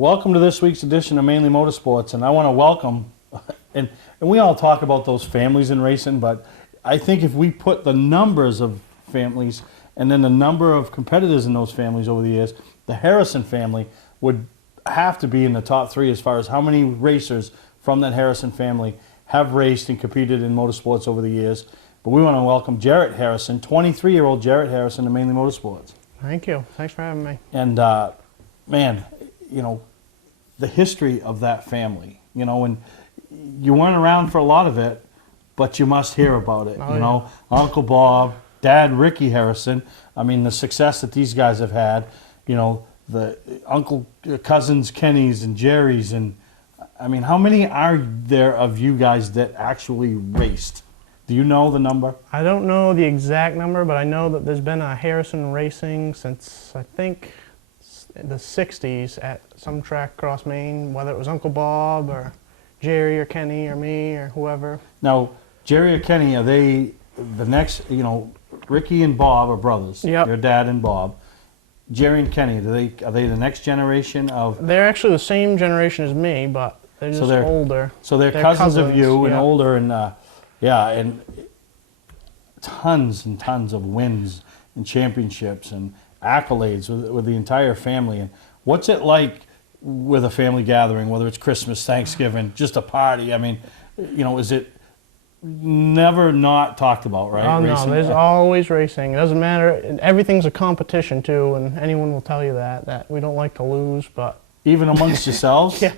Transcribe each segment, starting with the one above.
Welcome to this week's edition of Mainly Motorsports, and I want to welcome, and we all talk about those families in racing, but I think if we put the numbers of families and then the number of competitors in those families over the years, the Harrison family would have to be in the top three as far as how many racers from that Harrison family have raced and competed in motorsports over the years. But we want to welcome Jarrett Harrison, 23-year-old Jarrett Harrison to Mainly Motorsports. Thank you. Thanks for having me. And man, you know, the history of that family, you know, and you weren't around for a lot of it, but you must hear about it. Oh, you know, Uncle Bob, Dad Ricky Harrison. I mean, the success that these guys have had, you know, the cousins Kenny's and Jerry's, and I mean, how many are there of you guys that actually raced? Do you know the number? I don't know the exact number, but I know that there's been a Harrison Racing since, I think, the 60s at some track across Maine, whether it was Uncle Bob or Jerry or Kenny or me or whoever. Now, Jerry or Kenny, are they the next, you know, Ricky and Bob are brothers. Yep. Your dad and Bob. Jerry and Kenny, are they the next generation of? They're actually the same generation as me, but they're just older. So they're cousins of you and yeah. older, and yeah, and tons and tons of wins and championships and accolades with the entire family. And what's it like with a family gathering, whether it's Christmas, Thanksgiving, just a party? I mean, you know, is it never not talked about, right? Oh, Racing? no, there's always racing. It doesn't matter. Everything's a competition, too, and anyone will tell you that we don't like to lose, but... Even amongst yourselves? Yeah,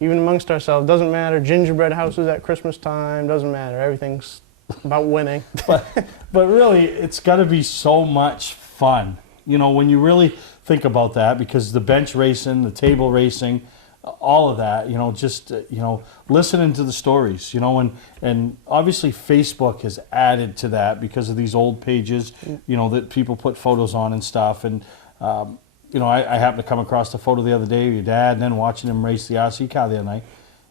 even amongst ourselves. Doesn't matter. Gingerbread houses at Christmas time, doesn't matter. Everything's about winning. but really, it's got to be so much fun. You know, when you really think about that, because the bench racing, the table racing, all of that, you know, just, you know, listening to the stories, you know, and obviously Facebook has added to that because of these old pages, you know, that people put photos on and stuff. And, you know, I happened to come across a photo the other day of your dad and then watching him race the RC car the other night.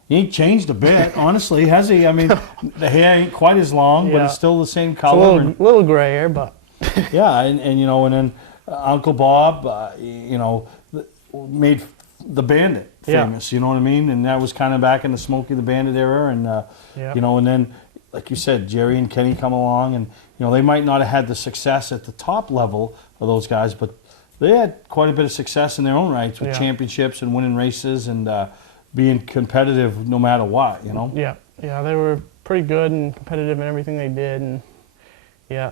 He ain't changed a bit, honestly, has he? I mean, the hair ain't quite as long, but it's still the same color. It's a little grayer, but... Yeah, and you know, and then Uncle Bob, you know, made the Bandit famous, you know what I mean? And that was kind of back in the Smokey the Bandit era, and, you know, and then, like you said, Jerry and Kenny come along, and, you know, they might not have had the success at the top level of those guys, but they had quite a bit of success in their own rights with championships and winning races and being competitive no matter what, you know? Yeah, yeah, they were pretty good and competitive in everything they did, and, yeah,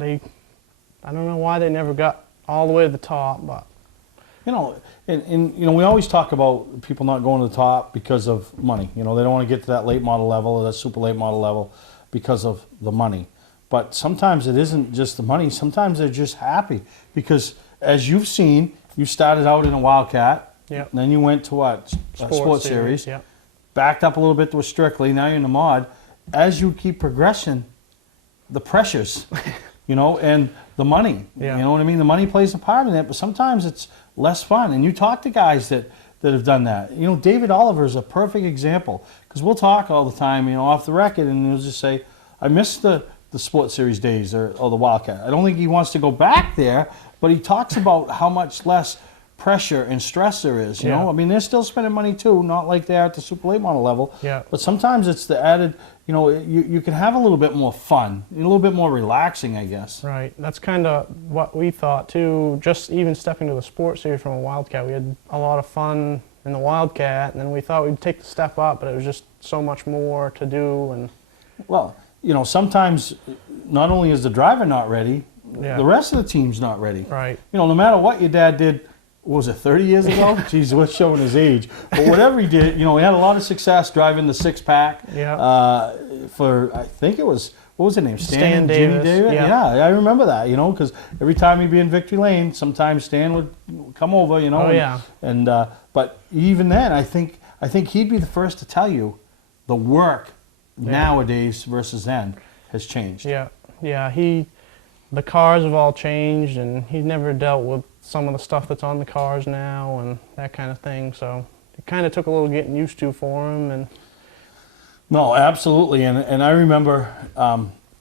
I don't know why they never got all the way to the top, but... You know, and you know, we always talk about people not going to the top because of money. You know, they don't want to get to that late model level or that super late model level because of the money. But sometimes it isn't just the money. Sometimes they're just happy because, as you've seen, you started out in a Wildcat. Yep. Then you went to what? Sports Series. Yep. Backed up a little bit to a Strictly. Now you're in the mod. As you keep progressing, the pressures, you know, and the money. Yeah. You know what I mean? The money plays a part in it, but sometimes it's less fun. And you talk to guys that have done that. You know, David Oliver is a perfect example because we'll talk all the time, you know, off the record, and he'll just say, I miss the Sports Series days or the Wildcat. I don't think he wants to go back there, but he talks about how much less pressure and stress there is, you know? I mean, they're still spending money too, not like they are at the super late model level. Yeah. But sometimes it's the added, you know, you can have a little bit more fun, a little bit more relaxing, I guess. Right. That's kind of what we thought too. Just even stepping to the Sports Series from a Wildcat, we had a lot of fun in the Wildcat, and then we thought we'd take the step up, but it was just so much more to do. And well, you know, sometimes not only is the driver not ready, the rest of the team's not ready. Right. You know, no matter what your dad did, what was it, 30 years ago? Jeez, we're showing his age. But whatever he did, you know, he had a lot of success driving the six-pack for, I think it was, what was his name? Stan Jimmy Davis. Davis? Yeah, I remember that, you know, because every time he'd be in Victory Lane, sometimes Stan would come over, you know. Oh, yeah. And but even then, I think he'd be the first to tell you the work nowadays versus then has changed. Yeah, yeah. The cars have all changed, and he's never dealt with some of the stuff that's on the cars now and that kind of thing. So it kind of took a little getting used to for him. And no, absolutely. And I remember,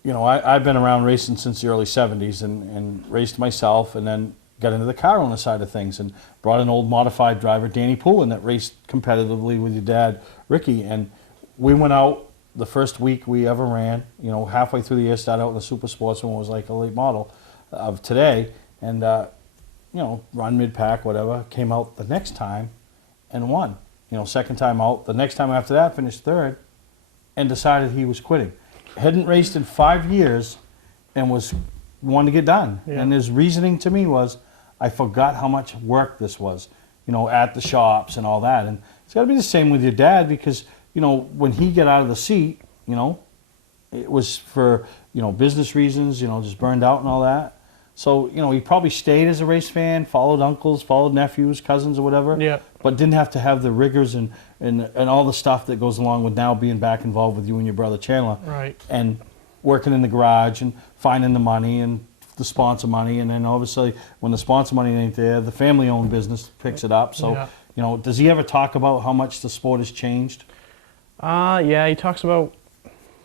you know, I've been around racing since the early 70s and raced myself. And then got into the car owner side of things and brought an old modified driver, Danny Poulin, that raced competitively with your dad, Ricky. And we went out the first week we ever ran, you know, halfway through the year, started out in the super sportsman, was like a late model of today. And, you know, run mid-pack, whatever, came out the next time and won. You know, second time out. The next time after that, finished third and decided he was quitting. Hadn't raced in 5 years and wanted to get done. Yeah. And his reasoning to me was, I forgot how much work this was, you know, at the shops and all that. And it's got to be the same with your dad because, you know, when he got out of the seat, you know, it was for, you know, business reasons, you know, just burned out and all that. So, you know, he probably stayed as a race fan, followed uncles, followed nephews, cousins or whatever, Yeah. but didn't have to have the rigors and all the stuff that goes along with now being back involved with you and your brother Chandler. Right. And working in the garage and finding the money and the sponsor money. And then obviously when the sponsor money ain't there, the family-owned business picks it up. So, Yeah. you know, does he ever talk about how much the sport has changed? Yeah, he talks about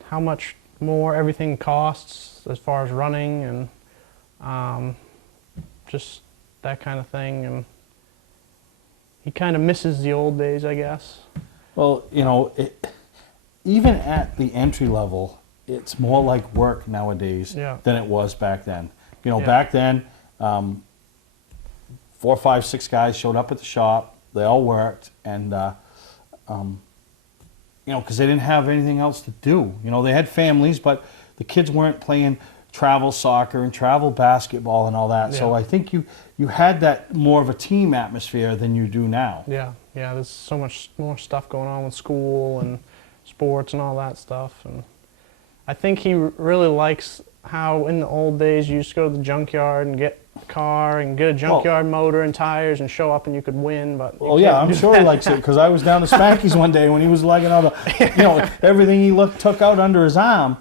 how much more everything costs as far as running and just that kind of thing. And he kind of misses the old days, I guess. Well, you know, even at the entry level, it's more like work nowadays Yeah. than it was back then. You know, Yeah. back then, 4, 5, 6 guys showed up at the shop. They all worked, and you know, because they didn't have anything else to do. You know, they had families, but the kids weren't playing travel soccer and travel basketball and all that. So Yeah. I think you had that more of a team atmosphere than you do now. Yeah, there's so much more stuff going on with school and sports and all that stuff. And I think he really likes how in the old days you used to go to the junkyard and get a car and get a junkyard motor and tires and show up and you could win. But Oh yeah, I'm sure he likes it because I was down to Spanky's one day when he was lugging all the, you know, everything he took out under his arm.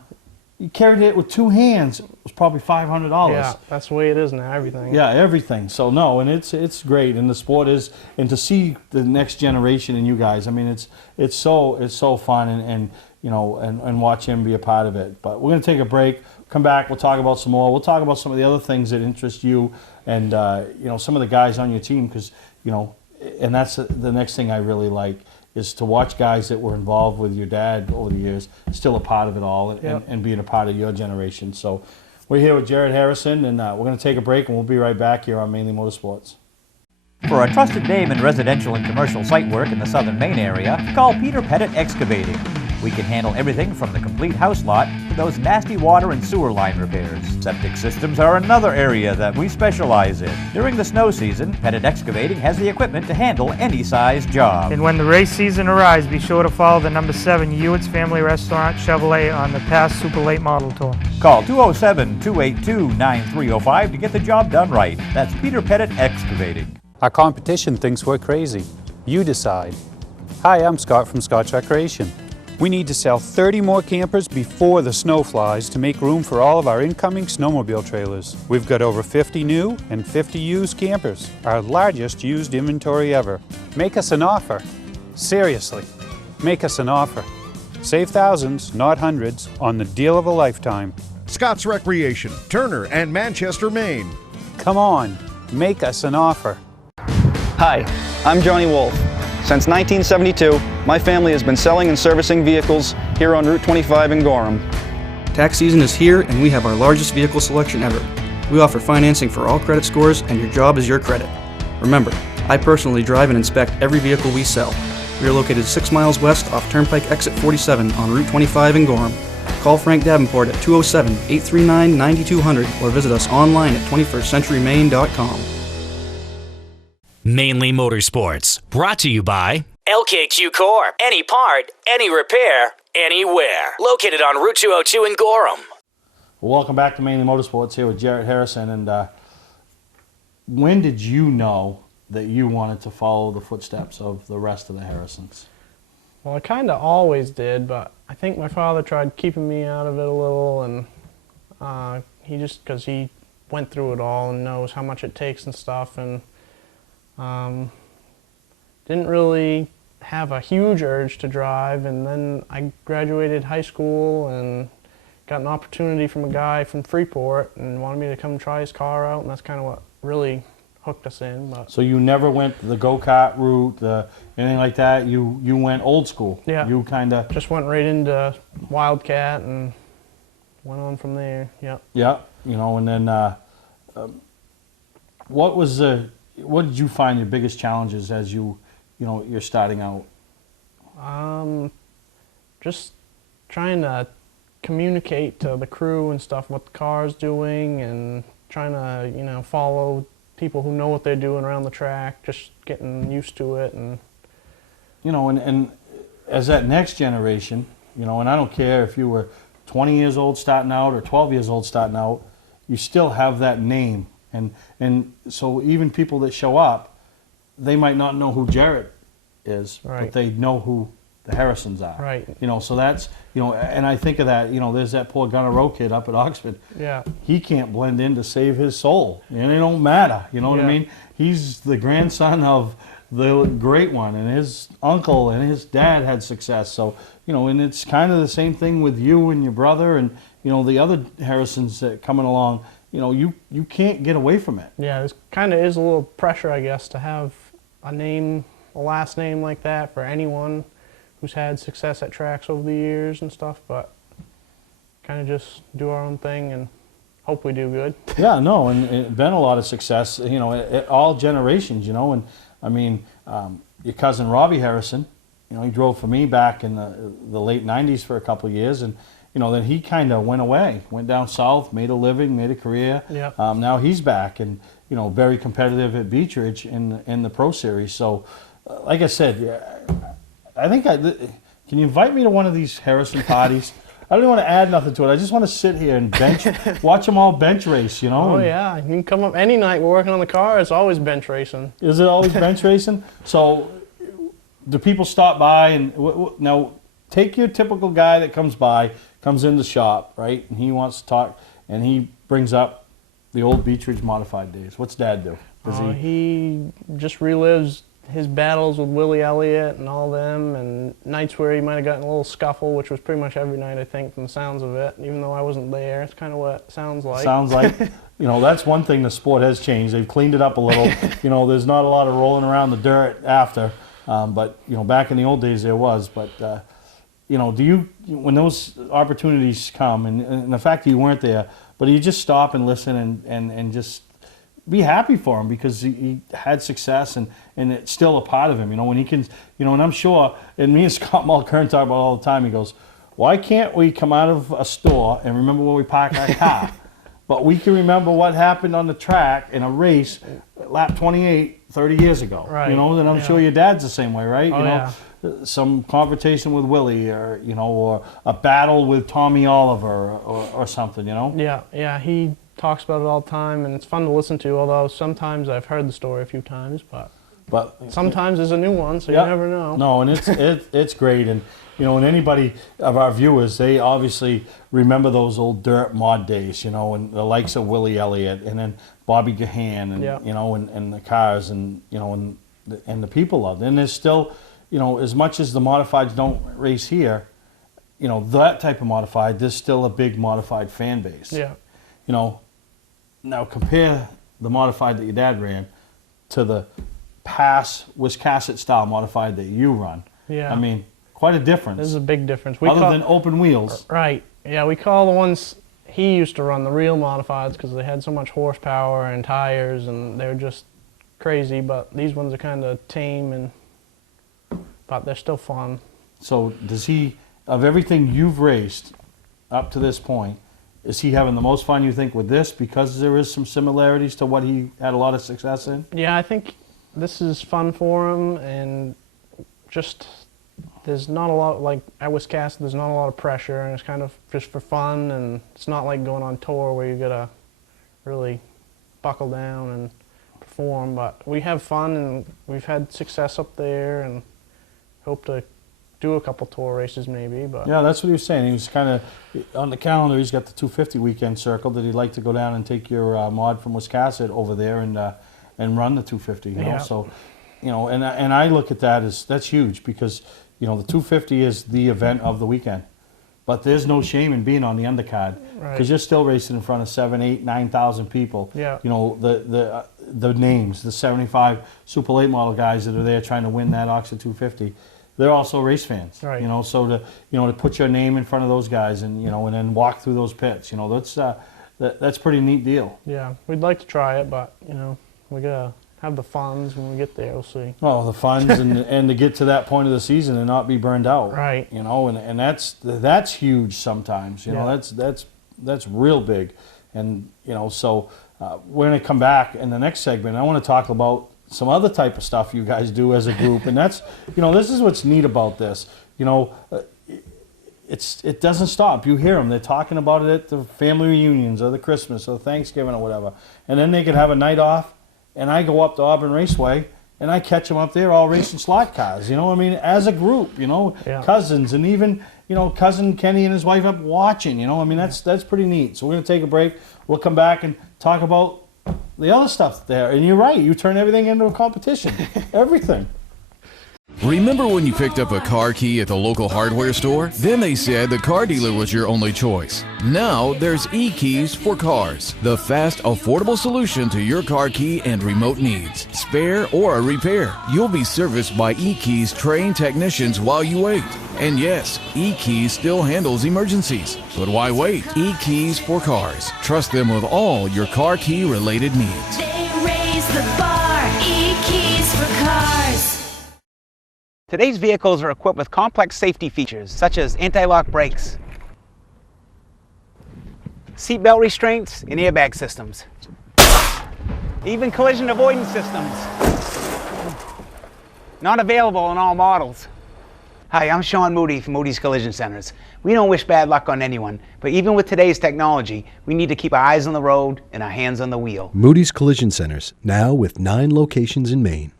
He carried it with 2 hands. It was probably $500. yeah, that's the way it is now, everything. Yeah, everything. So no, and it's great, and the sport is, and to see the next generation and you guys. I mean, it's so fun, and you know, and watch him be a part of it. But we're gonna take a break. Come back. We'll talk about some more. We'll talk about some of the other things that interest you, and you know, some of the guys on your team, because you know, and that's the next thing I really like is to watch guys that were involved with your dad over the years, still a part of it all, and being a part of your generation. So we're here with Jared Harrison, and we're going to take a break, and we'll be right back here on Mainly Motorsports. For a trusted name in residential and commercial site work in the southern Maine area, call Peter Pettit Excavating. We can handle everything from the complete house lot to those nasty water and sewer line repairs. Septic systems are another area that we specialize in. During the snow season, Pettit Excavating has the equipment to handle any size job. And when the race season arrives, be sure to follow the number 7 Ewan's Family Restaurant Chevrolet on the past Super Late Model Tour. Call 207-282-9305 to get the job done right. That's Peter Pettit Excavating. Our competition thinks we're crazy. You decide. Hi, I'm Scott from Scott's Recreation. We need to sell 30 more campers before the snow flies to make room for all of our incoming snowmobile trailers. We've got over 50 new and 50 used campers, our largest used inventory ever. Make us an offer. Seriously, make us an offer. Save thousands, not hundreds, on the deal of a lifetime. Scott's Recreation, Turner and Manchester, Maine. Come on, make us an offer. Hi, I'm Johnny Wolf. Since 1972, my family has been selling and servicing vehicles here on Route 25 in Gorham. Tax season is here and we have our largest vehicle selection ever. We offer financing for all credit scores and your job is your credit. Remember, I personally drive and inspect every vehicle we sell. We are located 6 miles west off Turnpike Exit 47 on Route 25 in Gorham. Call Frank Davenport at 207-839-9200 or visit us online at 21stcenturymaine.com. Mainly Motorsports, brought to you by LKQ Core. Any part, any repair, anywhere. Located on Route 202 in Gorham. Well, welcome back to Mainly Motorsports here with Jared Harrison. And when did you know that you wanted to follow the footsteps of the rest of the Harrisons? Well, I kind of always did, but I think my father tried keeping me out of it a little, and because he went through it all and knows how much it takes and stuff, and didn't really have a huge urge to drive. And then I graduated high school and got an opportunity from a guy from Freeport and wanted me to come try his car out, and that's kind of what really hooked us in. But So you never went the go-kart route, anything like that? You went old school? Yeah. You kind of... just went right into Wildcat and went on from there. Yep. Yeah, you know, and then what did you find your biggest challenges as you're starting out? Just trying to communicate to the crew and stuff what the car's doing, and trying to follow people who know what they're doing around the track, just getting used to it. And and as that next generation, and I don't care if you were 20 years old starting out or 12 years old starting out, you still have that name, and so even people that show up, they might not know who Jarrett is, Right. but they know who the Harrisons are. Right. So that's, and I think of that, there's that poor Gunner Rowe kid up at Oxford. yeah, He can't blend in to save his soul, and it don't matter, you know what I Yeah. mean? He's the grandson of the great one, and his uncle and his dad had success, so, and it's kind of the same thing with you and your brother and, the other Harrisons that coming along, you can't get away from it. yeah. It kind of is a little pressure, I guess, to have a last name like that for anyone who's had success at tracks over the years and stuff, but kind of just do our own thing and hope we do good. Yeah, no, and it's been a lot of success, at all generations, and I mean, your cousin Robbie Harrison, he drove for me back in the late 90s for a couple of years, and, then he kind of went down south, made a living, made a career. Yeah. Now he's back and, very competitive at Beech Ridge in the Pro Series. So, like I said, I think can you invite me to one of these Harrison parties? I don't want to add nothing to it. I just want to sit here and watch them all bench race, Oh and- yeah, you can come up any night. We're working on the car. It's always bench racing. Is it always bench racing? So, do people stop by and now take your typical guy that comes in the shop, right? And he wants to talk, and he brings up the old Beech Ridge modified days. What's Dad do? Does He just relives his battles with Willie Elliott and all them, and nights where he might have gotten a little scuffle, which was pretty much every night, I think, from the sounds of it. Even though I wasn't there, it's kind of what it sounds like. Sounds like, that's one thing the sport has changed. They've cleaned it up a little. There's not a lot of rolling around the dirt after, but back in the old days there was. But do you, when those opportunities come, and the fact that you weren't there, but you just stop and listen and just be happy for him because he had success and it's still a part of him, when he can, and I'm sure, and me and Scott Mulkern talk about it all the time, he goes, why can't we come out of a store and remember where we parked our car? But we can remember what happened on the track in a race, lap 28, 30 years ago. Right. And I'm sure your dad's the same way, right? Oh, yeah. Some confrontation with Willie or, or a battle with Tommy Oliver or something, Yeah, he talks about it all the time, and it's fun to listen to, although sometimes I've heard the story a few times, but sometimes there's a new one, so Yep. you never know. No, and it's great, and and anybody of our viewers, they obviously remember those old dirt mod days, and the likes of Willie Elliott, and then Bobby Gahan, and Yeah. and the cars, and and the people loved it. And there's still, as much as the modifieds don't race here, that type of modified, there's still a big modified fan base. Yeah. Now compare the modified that your dad ran to the past Wiscasset style modified that you run. Yeah. I mean, quite a difference. There's a big difference. Other than open wheels. Right. Yeah, we call the ones he used to run the real modifieds because they had so much horsepower and tires, and they were just crazy. But these ones are kind of tame, but they're still fun. So does he, of everything you've raced up to this point, is he having the most fun, you think, with this because there is some similarities to what he had a lot of success in? Yeah, I think this is fun for him, and just there's not a lot, like at Wiscasset, there's not a lot of pressure, and it's kind of just for fun, and it's not like going on tour where you gotta really buckle down and perform, but we have fun, and we've had success up there, and hope to do a couple tour races maybe. But yeah, that's what he was saying. He was kind of on the calendar. He's got the 250 weekend circled that he'd like to go down and take your mod from Wiscasset over there and run the 250. Yeah. So, and I look at that as that's huge because the 250 is the event of the weekend. but there's no shame in being on the undercard because Right. you're still racing in front of 7, 8, 9,000 people. Yeah. You know, the names, the 75 Super Late Model guys that are there trying to win that Oxford 250. They're also race fans. Right. You know, so to put your name in front of those guys and and then walk through those pits. You know, that's a pretty neat deal. Yeah, we'd like to try it, but we gotta have the funds when we get there. We'll see. Well, the funds and to get to that point of the season and not be burned out. Right. You know, and that's huge sometimes. You know, Yeah. that's real big, and so we're gonna come back in the next segment. I want to talk about some other type of stuff you guys do as a group, and that's this is what's neat about this. It doesn't stop. You hear them. They're talking about it at the family reunions or the Christmas or Thanksgiving or whatever, and then they could have a night off. And I go up to Auburn Raceway, and I catch them up there all racing slot cars. I mean, as a group, Yeah. cousins, and even, cousin Kenny and his wife up watching, I mean, that's pretty neat. So we're going to take a break. We'll come back and talk about the other stuff there. And you're right, you turn everything into a competition. Everything. Remember when you picked up a car key at the local hardware store? Then they said the car dealer was your only choice. Now there's eKeys for Cars, the fast, affordable solution to your car key and remote needs. Spare or a repair, you'll be serviced by eKeys trained technicians while you wait. And yes, eKeys still handles emergencies. But why wait? eKeys for Cars. Trust them with all your car key related needs. They raise the bar. E-keys for cars. Today's vehicles are equipped with complex safety features such as anti-lock brakes, seatbelt restraints, and airbag systems. Even collision avoidance systems. Not available in all models. Hi, I'm Sean Moody from Moody's Collision Centers. We don't wish bad luck on anyone, but even with today's technology, we need to keep our eyes on the road and our hands on the wheel. Moody's Collision Centers, now with 9 locations in Maine.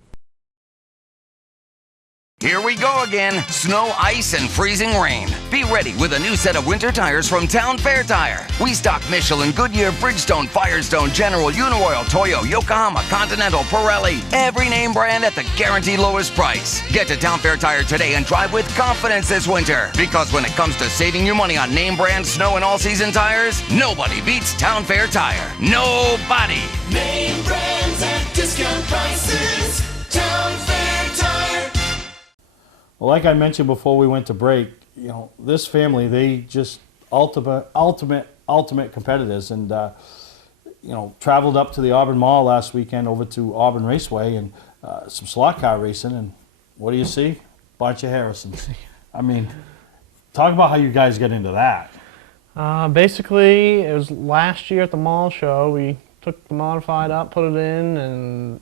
Here we go again. Snow, ice, and freezing rain. Be ready with a new set of winter tires from Town Fair Tire. We stock Michelin, Goodyear, Bridgestone, Firestone, General, Uniroyal, Toyo, Yokohama, Continental, Pirelli. Every name brand at the guaranteed lowest price. Get to Town Fair Tire today and drive with confidence this winter. Because when it comes to saving your money on name brand snow and all-season tires, nobody beats Town Fair Tire. Nobody. Name brands at discount prices. Town Fair Tire. Well, like I mentioned before we went to break, this family, they just ultimate competitors, and traveled up to the Auburn Mall last weekend over to Auburn Raceway and some slot car racing, and what do you see? Bunch of Harrisons. I mean, talk about how you guys get into that. Basically, it was last year at the mall show. We took the modified up, put it in, and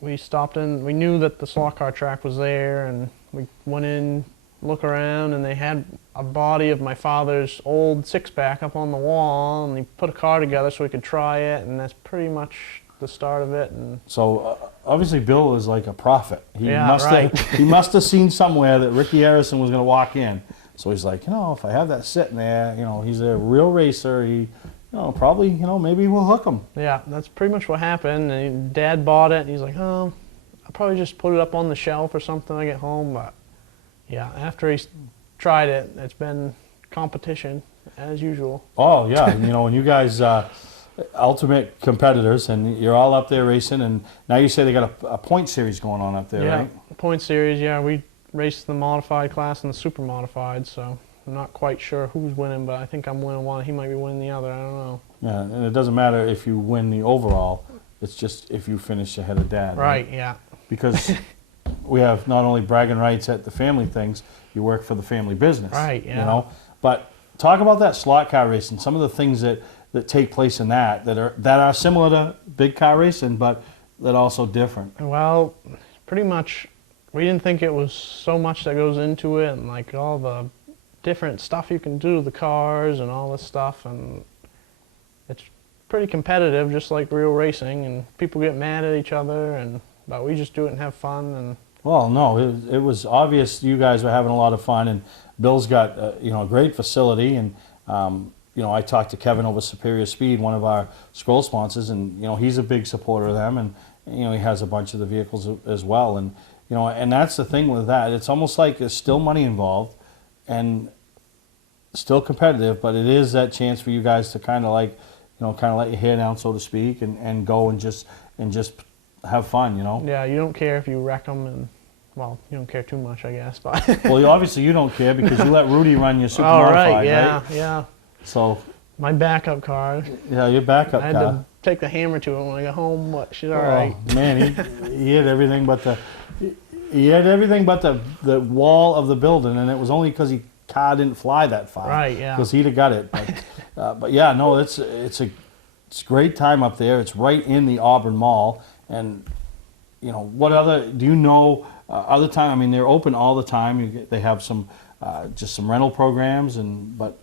we stopped in. We knew that the slot car track was there, and we went in, look around, and they had a body of my father's old six-pack up on the wall, and he put a car together so we could try it, and that's pretty much the start of it. And so obviously Bill is like a prophet. He right. he must have seen somewhere that Ricky Harrison was going to walk in. So he's like, if I have that sitting there, he's a real racer. He, probably, maybe we'll hook him. Yeah, that's pretty much what happened. And Dad bought it, and he's like, oh, I'll probably just put it up on the shelf or something when I get home. But yeah, after he's tried it, it's been competition as usual. Oh yeah, and you guys ultimate competitors, and you're all up there racing, and now you say they got a point series going on up there, Yeah, right? point series. Yeah, we raced the modified class and the super modified, so I'm not quite sure who's winning, but I think I'm winning one. He might be winning the other. I don't know. Yeah, and it doesn't matter if you win the overall. It's just if you finish ahead of Dad. Right. Yeah. Because we have not only bragging rights at the family things, you work for the family business. Right, yeah. But talk about that slot car racing, some of the things that take place in that are similar to big car racing, but that are also different. Well, pretty much we didn't think it was so much that goes into it, and like all the different stuff you can do to the cars and all this stuff, and it's pretty competitive, just like real racing, and people get mad at each other, but we just do it and have fun. And well, no, it was obvious you guys were having a lot of fun, and Bill's got a great facility, and I talked to Kevin over Superior Speed, one of our scroll sponsors, and he's a big supporter of them, and he has a bunch of the vehicles as well, and and that's the thing with that. It's almost like there's still money involved, and still competitive, but it is that chance for you guys to kind of like, kind of let your hair down, so to speak, and go and just have fun, Yeah, you don't care if you wreck them, and well, you don't care too much, I guess. But well, obviously you don't care because you let Rudy run your super oh, modified, right? Yeah, right? yeah. So my backup car. Yeah, your backup I had car. to take the hammer to it when I got home, but she's all right. Man, he had everything but the wall of the building, and it was only because he car didn't fly that far. Right, yeah. Because he'd have got it. But yeah, no, it's a great time up there. It's right in the Auburn Mall, and what other do you know? Other time, I mean, they're open all the time. They have some just some rental programs, but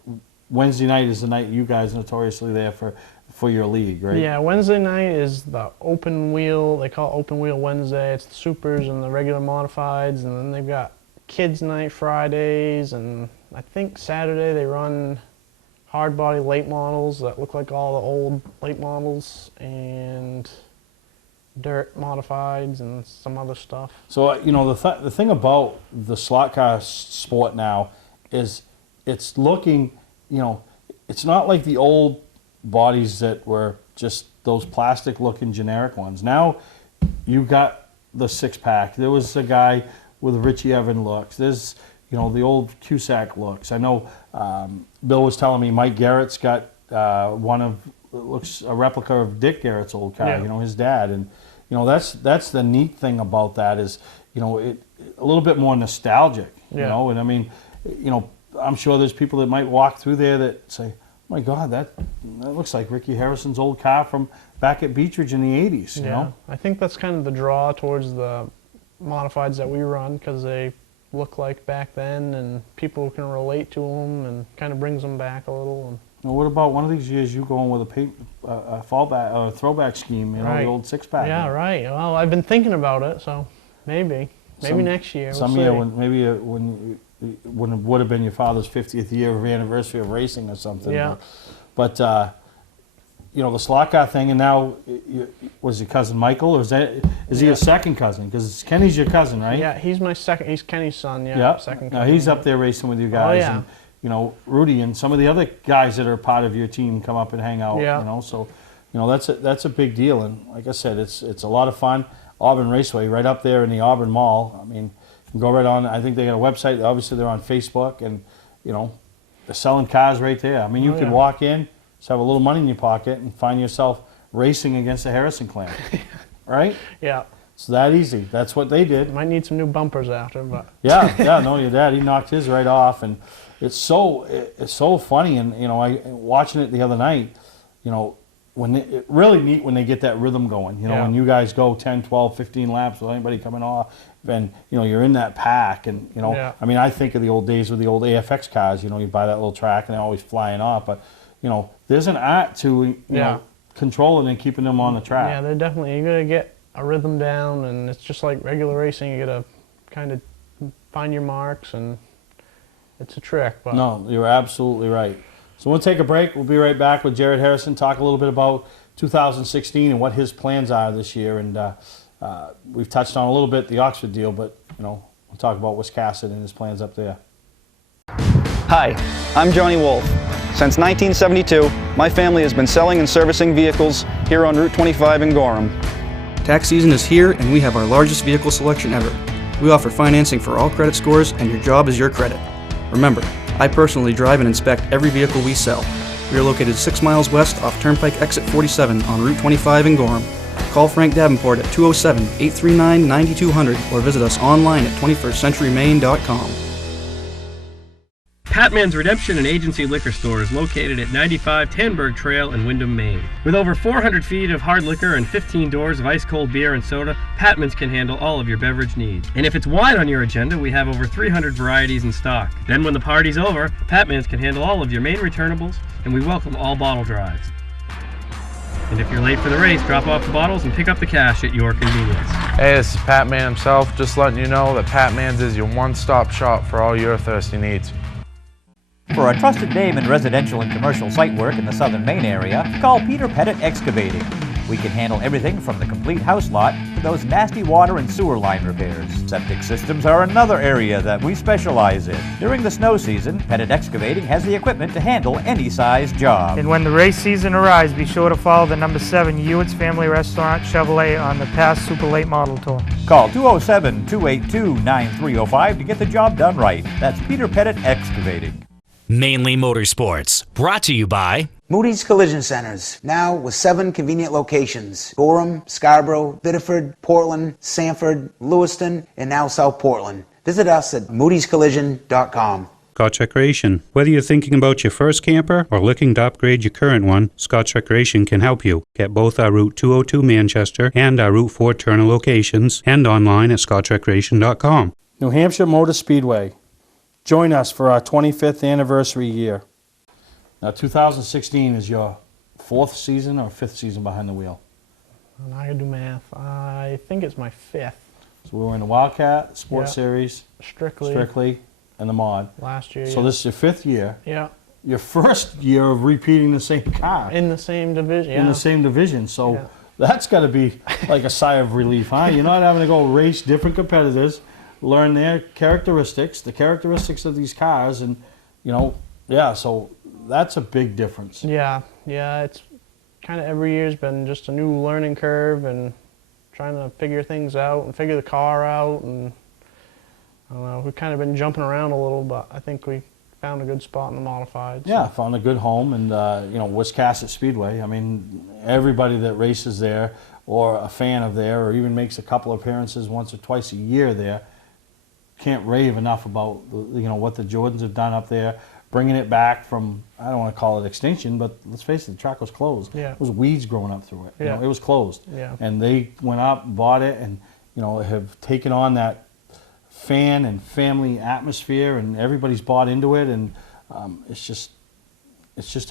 Wednesday night is the night you guys are notoriously there for your league, right? Yeah, Wednesday night is the open wheel. They call it Open Wheel Wednesday. It's the supers and the regular modifieds, and then they've got kids night Fridays, and I think Saturday they run hard body late models that look like all the old late models, and dirt modifieds and some other stuff. So the thing about the slot car sport now is it's looking, it's not like the old bodies that were just those plastic looking generic ones. Now you got the six pack. There was a guy with Richie Evan looks. There's the old Cusack looks. I know Bill was telling me Mike Garrett's got looks a replica of Dick Garrett's old car. Yeah. His dad, and that's the neat thing about that is it a little bit more nostalgic. Yeah. And I mean, I'm sure there's people that might walk through there that say, "Oh my God, that looks like Ricky Harrison's old car from back at Beechridge in the '80s." You know, I think that's kind of the draw towards the modifieds that we run, because they look like back then, and people can relate to them, and kind of brings them back a little. And well, what about one of these years you going with a fallback or a throwback scheme? Right. The old six pack. Yeah, right. Well, I've been thinking about it, so maybe next year. Some we'll year see. when it would have been your father's 50th year of anniversary of racing or something. Yeah. But the slot car thing, and now was your cousin Michael, or is he your second cousin? Because Kenny's your cousin, right? Yeah, he's my second. He's Kenny's son. Yeah. Second Now cousin. he's up there racing with you guys. Oh, yeah. And, Rudy and some of the other guys that are part of your team come up and hang out. Yeah. So that's a big deal, and like I said, it's a lot of fun. Auburn Raceway, right up there in the Auburn Mall. I mean, you can go right on. I think they got a website. Obviously, they're on Facebook, and they're selling cars right there. I mean, you could walk in, just have a little money in your pocket, and find yourself racing against the Harrison clan, right? Yeah. It's that easy. That's what they did. Might need some new bumpers after, but yeah. No, your dad, he knocked his right off, and it's so funny. And I watching it the other night. It's really neat when they get that rhythm going. When you guys go 10, 12, 15 laps with anybody coming off, and you're in that pack, and I mean, I think of the old days with the old AFX cars. You buy that little track and they're always flying off, but there's an art to controlling and keeping them on the track. Yeah, they're definitely, you gotta get a rhythm down, and it's just like regular racing. You gotta kind of find your marks, and it's a trick. But no, you're absolutely right. So we'll take a break. We'll be right back with Jared Harrison, talk a little bit about 2016 and what his plans are this year. And we've touched on a little bit the Oxford deal, but we'll talk about Wiscasset and his plans up there. Hi, I'm Johnny Wolf. Since 1972, my family has been selling and servicing vehicles here on Route 25 in Gorham. Tax season is here, and we have our largest vehicle selection ever. We offer financing for all credit scores, and your job is your credit. Remember, I personally drive and inspect every vehicle we sell. We are located 6 miles west off Turnpike Exit 47 on Route 25 in Gorham. Call Frank Davenport at 207-839-9200 or visit us online at 21stcenturymaine.com. Patman's Redemption and Agency Liquor Store is located at 95 Tanberg Trail in Windham, Maine. With over 400 feet of hard liquor and 15 doors of ice-cold beer and soda, Patman's can handle all of your beverage needs. And if it's wine on your agenda, we have over 300 varieties in stock. Then when the party's over, Patman's can handle all of your Maine returnables, and we welcome all bottle drives. And if you're late for the race, drop off the bottles and pick up the cash at your convenience. Hey, this is Pat Man himself, just letting you know that Pat Man's is your one-stop shop for all your thirsty needs. For a trusted name in residential and commercial site work in the southern Maine area, call Peter Pettit Excavating. We can handle everything from the complete house lot to those nasty water and sewer line repairs. Septic systems are another area that we specialize in. During the snow season, Pettit Excavating has the equipment to handle any size job. And when the race season arrives, be sure to follow the number 7 Ewan's Family Restaurant Chevrolet on the past Super Late Model Tour. Call 207-282-9305 to get the job done right. That's Peter Pettit Excavating. Mainly Motorsports, brought to you by Moody's Collision Centers, now with 7 convenient locations: Gorham, Scarborough, Biddeford, Portland, Sanford, Lewiston, and now South Portland. Visit us at moodyscollision.com. Scotch Recreation. Whether you're thinking about your first camper or looking to upgrade your current one, Scotch Recreation can help you. Get both our Route 202 Manchester and our Route 4 Turner locations and online at scotchrecreation.com. New Hampshire Motor Speedway. Join us for our 25th anniversary year. Now, 2016 is your 4th season or 5th season behind the wheel? And I gotta do math. I think it's my 5th. So we were in the Wildcat, Sports Yeah. Series, Strictly. and the Mod. Last year, So yeah. this is your 5th year. Yeah. Your first year of repeating the same car. In the same division, yeah. In the same division. So Yeah. that's got to be like a sigh of relief, huh? You're not having to go race different competitors, learn their characteristics, the characteristics of these cars, and, yeah, so that's a big difference. Yeah, it's kind of every year's been just a new learning curve and trying to figure things out and figure the car out, and I don't know, we've kind of been jumping around a little, but I think we found a good spot in the modified. so. Yeah, found a good home, and Wiscasset Speedway. I mean, everybody that races there, or a fan of there, or even makes a couple appearances once or twice a year there, can't rave enough about what the Jordans have done up there, bringing it back from, I don't want to call it extinction, but let's face it, the track was closed. Yeah. There was weeds growing up through it. Yeah. It was closed. Yeah. And they went up, bought it, and have taken on that fan and family atmosphere, and everybody's bought into it, and it's just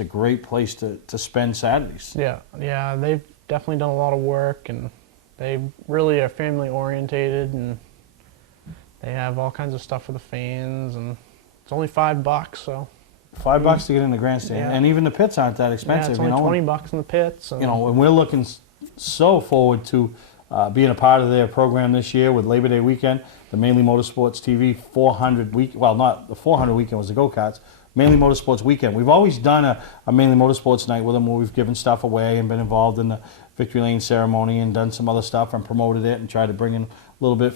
a great place to spend Saturdays. Yeah, they've definitely done a lot of work, and they really are family orientated, and they have all kinds of stuff for the fans, and it's only $5, so. $5 to get in the grandstand, Yeah. and even the pits aren't that expensive. Yeah, it's only $20 in the pits. And, And we're looking so forward to being a part of their program this year with Labor Day weekend, the Mainly Motorsports TV 400 week. Well, not the 400 weekend was the go-karts. Mainly Motorsports weekend. We've always done a Mainly Motorsports night with them where we've given stuff away and been involved in the Victory Lane ceremony and done some other stuff and promoted it and tried to bring in a little bit,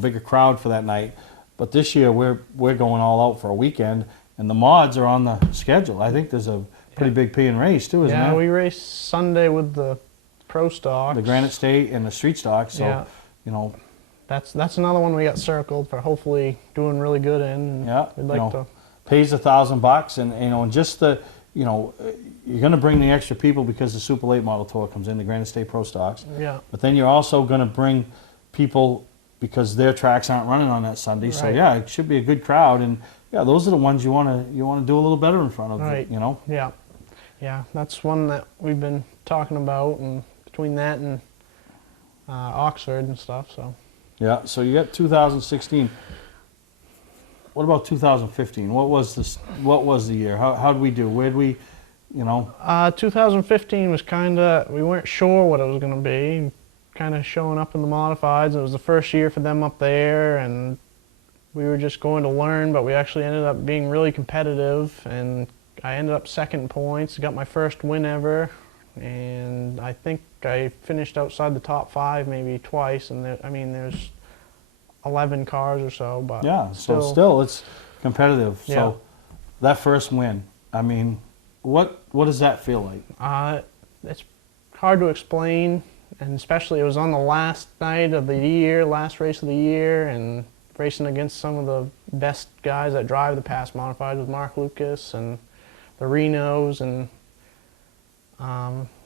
bigger crowd for that night. But this year we're going all out for a weekend, and the mods are on the schedule. I think there's a pretty big paying race too, isn't there? Yeah, we race Sunday with the Pro Stocks. The Granite State and the Street Stock. So, Yeah. That's another one we got circled for hopefully doing really good in. Yeah, We'd like to. pays $1,000, and just the you're going to bring the extra people because the Super Late Model Tour comes in, the Granite State Pro Stocks. Yeah. But then you're also going to bring people because their tracks aren't running on that Sunday. So Right. yeah, it should be a good crowd, and yeah, those are the ones you want to do a little better in front of. Right. Yeah, that's one that we've been talking about, and between that and Oxford and stuff. So. Yeah. So you got 2016. What about 2015? What was this? What was the year? How did we do? Where did we? 2015 was we weren't sure what it was going to be. Kind of showing up in the modifieds. It was the first year for them up there, and we were just going to learn, but we actually ended up being really competitive, and I ended up second in points, got my first win ever, and I think I finished outside the top 5 maybe twice, and there's 11 cars or so, but yeah, so still it's competitive. Yeah. So that first win, I mean, what does that feel like? It's hard to explain, and especially it was on the last night of the year, last race of the year, and racing against some of the best guys that drive the past modifieds with Mark Lucas and the Renos, and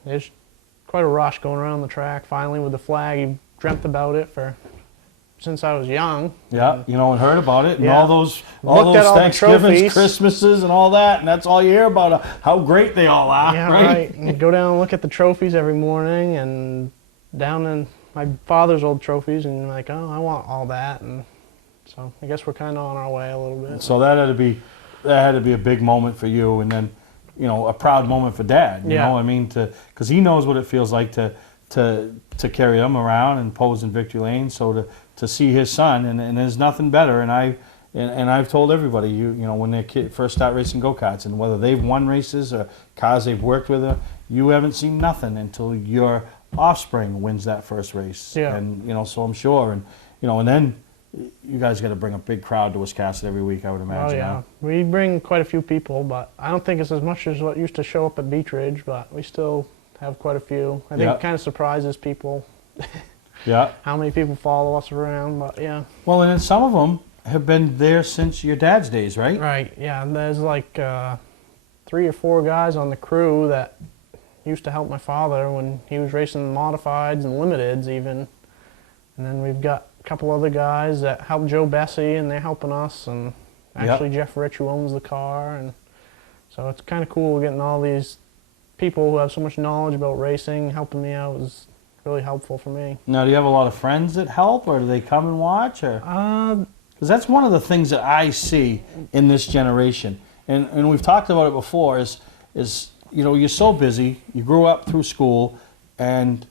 there's quite a rush going around the track. Finally, with the flag, you dreamt about it since I was young. Yeah, and heard about it, and Yeah. all those Looked at all the Thanksgivings, trophies. Christmases, and all that, and that's all you hear about how great they all are. Yeah, right. right. And go down and look at the trophies every morning, and down in my father's old trophies, and like, oh, I want all that, and so I guess we're kind of on our way a little bit. So that had to be a big moment for you, and then you know, a proud moment for Dad. You Yeah. know, I mean, because he knows what it feels like to carry them around and pose in victory lane. So to see his son, and there's nothing better. And I've told everybody, you know, when their kid first start racing go-karts, and whether they've won races or cars they've worked with, you haven't seen nothing until your offspring wins that first race. Yeah. And, you know, so I'm sure, and, you know, and then you guys got to bring a big crowd to Wiscasset every week, I would imagine. Oh yeah, huh? we bring quite a few people, but I don't think it's as much as what used to show up at Beach Ridge, but we still have quite a few. I think Yeah. it kind of surprises people Yeah. how many people follow us around, but yeah. Well, and then some of them have been there since your dad's days, right? Right, yeah, and there's like 3 or 4 guys on the crew that used to help my father when he was racing modifieds and limiteds even. And then we've got a couple other guys that help Joe Bessie, and they're helping us, and actually Jeff Rich, who owns the car. And so it's kind of cool getting all these people who have so much knowledge about racing helping me out. Is really helpful for me. Now, do you have a lot of friends that help, or do they come and watch? Because that's one of the things that I see in this generation, and we've talked about it before, is you know, you're so busy, you grew up through school, and,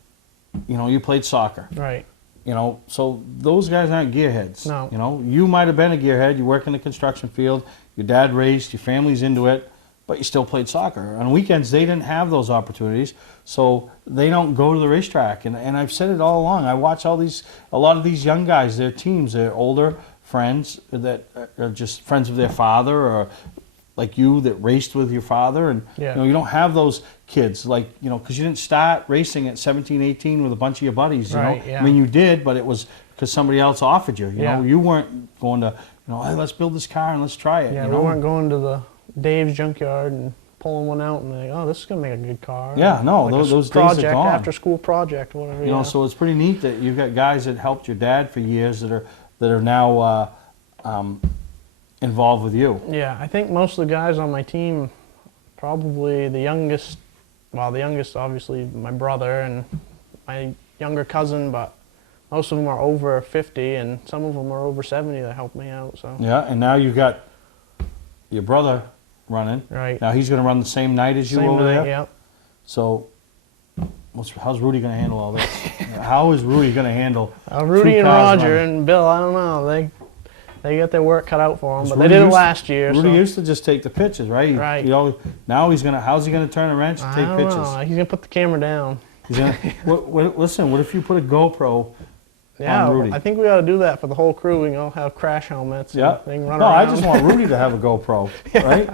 you know, you played soccer. Right. You know, so those guys aren't gearheads. No. You know, you might have been a gearhead, you work in the construction field, your dad raced, your family's into it, but you still played soccer. On weekends, they didn't have those opportunities, so they don't go to the racetrack. And I've said it all along. I watch a lot of these young guys, their teams, they're older friends that are just friends of their father, or like you that raced with your father. And Yeah. you know, you don't have those kids, like, you know, because you didn't start racing at 17, 18 with a bunch of your buddies, you Right, know. yeah. I mean, you did, but it was because somebody else offered you. You Yeah. know, you weren't going to, you know, hey, let's build this car and let's try it. Yeah, you we know? weren't going to the Dave's junkyard and pulling one out and like, oh, this is gonna make a good car. Yeah, no, Like a those days are project, gone. after school project, whatever. You know, so it's pretty neat that you've got guys that helped your dad for years that are now involved with you. Yeah, I think most of the guys on my team, probably the youngest, well, the youngest obviously my brother and my younger cousin, but most of them are over 50 and some of them are over 70 that help me out. So Yeah, and now you've got your brother running. Right. Now he's going to run the same night as you Same over night, there? yep. So how's Rudy going to handle all this? How is Rudy going to handle Rudy two and cars Roger running? and Bill, I don't know, they got their work cut out for them, but they Rudy did it used- last year. Rudy so. used to just take the pictures, right? Right. You know, now how's he going to turn a wrench and I take don't pictures? know. He's gonna put the camera down. He's gonna, listen, what if you put a GoPro Yeah, on Rudy? I think we ought to do that for the whole crew. We can all have crash helmets. Yeah. And they can run No, around. I just want Rudy to have a GoPro, right?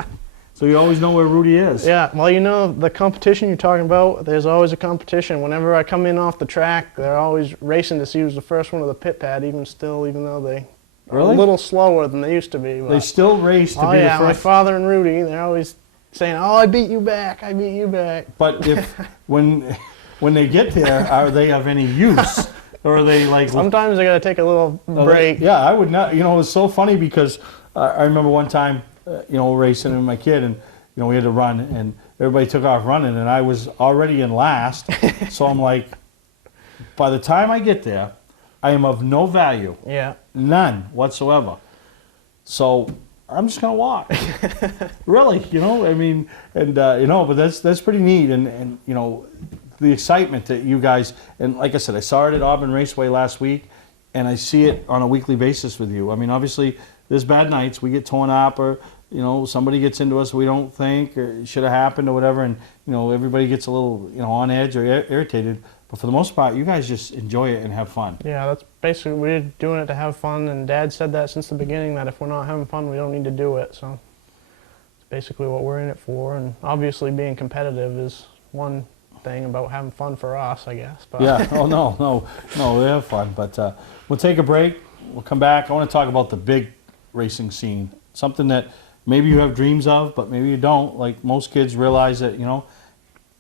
So you always know where Rudy is. Yeah, well, you know, the competition you're talking about, there's always a competition. Whenever I come in off the track, they're always racing to see who's the first one to the pit pad, even though they are Really? a little slower than they used to be. They still race to oh, be yeah, the my first. father and Rudy, they're always saying, oh, I beat you back, I beat you back. But when they get there, are they of any use? Or are they like... Sometimes they got to take a little break. Yeah, I would not. You know, it was so funny because I remember one time, you know, racing with my kid, and you know, we had to run, and everybody took off running, and I was already in last. So I'm like, by the time I get there, I am of no value. Yeah. None whatsoever. So I'm just gonna walk. Really, you know. I mean, and you know, but that's pretty neat, and you know, the excitement that you guys, and like I said, I saw it at Auburn Raceway last week, and I see it on a weekly basis with you. I mean, obviously, there's bad nights. We get torn up, or you know, somebody gets into us we don't think, or it should have happened, or whatever, and you know, everybody gets a little, you know, on edge or irritated. But for the most part, you guys just enjoy it and have fun. Yeah, that's basically, we're doing it to have fun, and Dad said that since the beginning, that if we're not having fun, we don't need to do it. So it's basically what we're in it for, and obviously being competitive is one thing about having fun for us, I guess. But Yeah, oh no, we have fun. But we'll take a break, we'll come back. I want to talk about the big racing scene, something that maybe you have dreams of, but maybe you don't. Like most kids realize that, you know,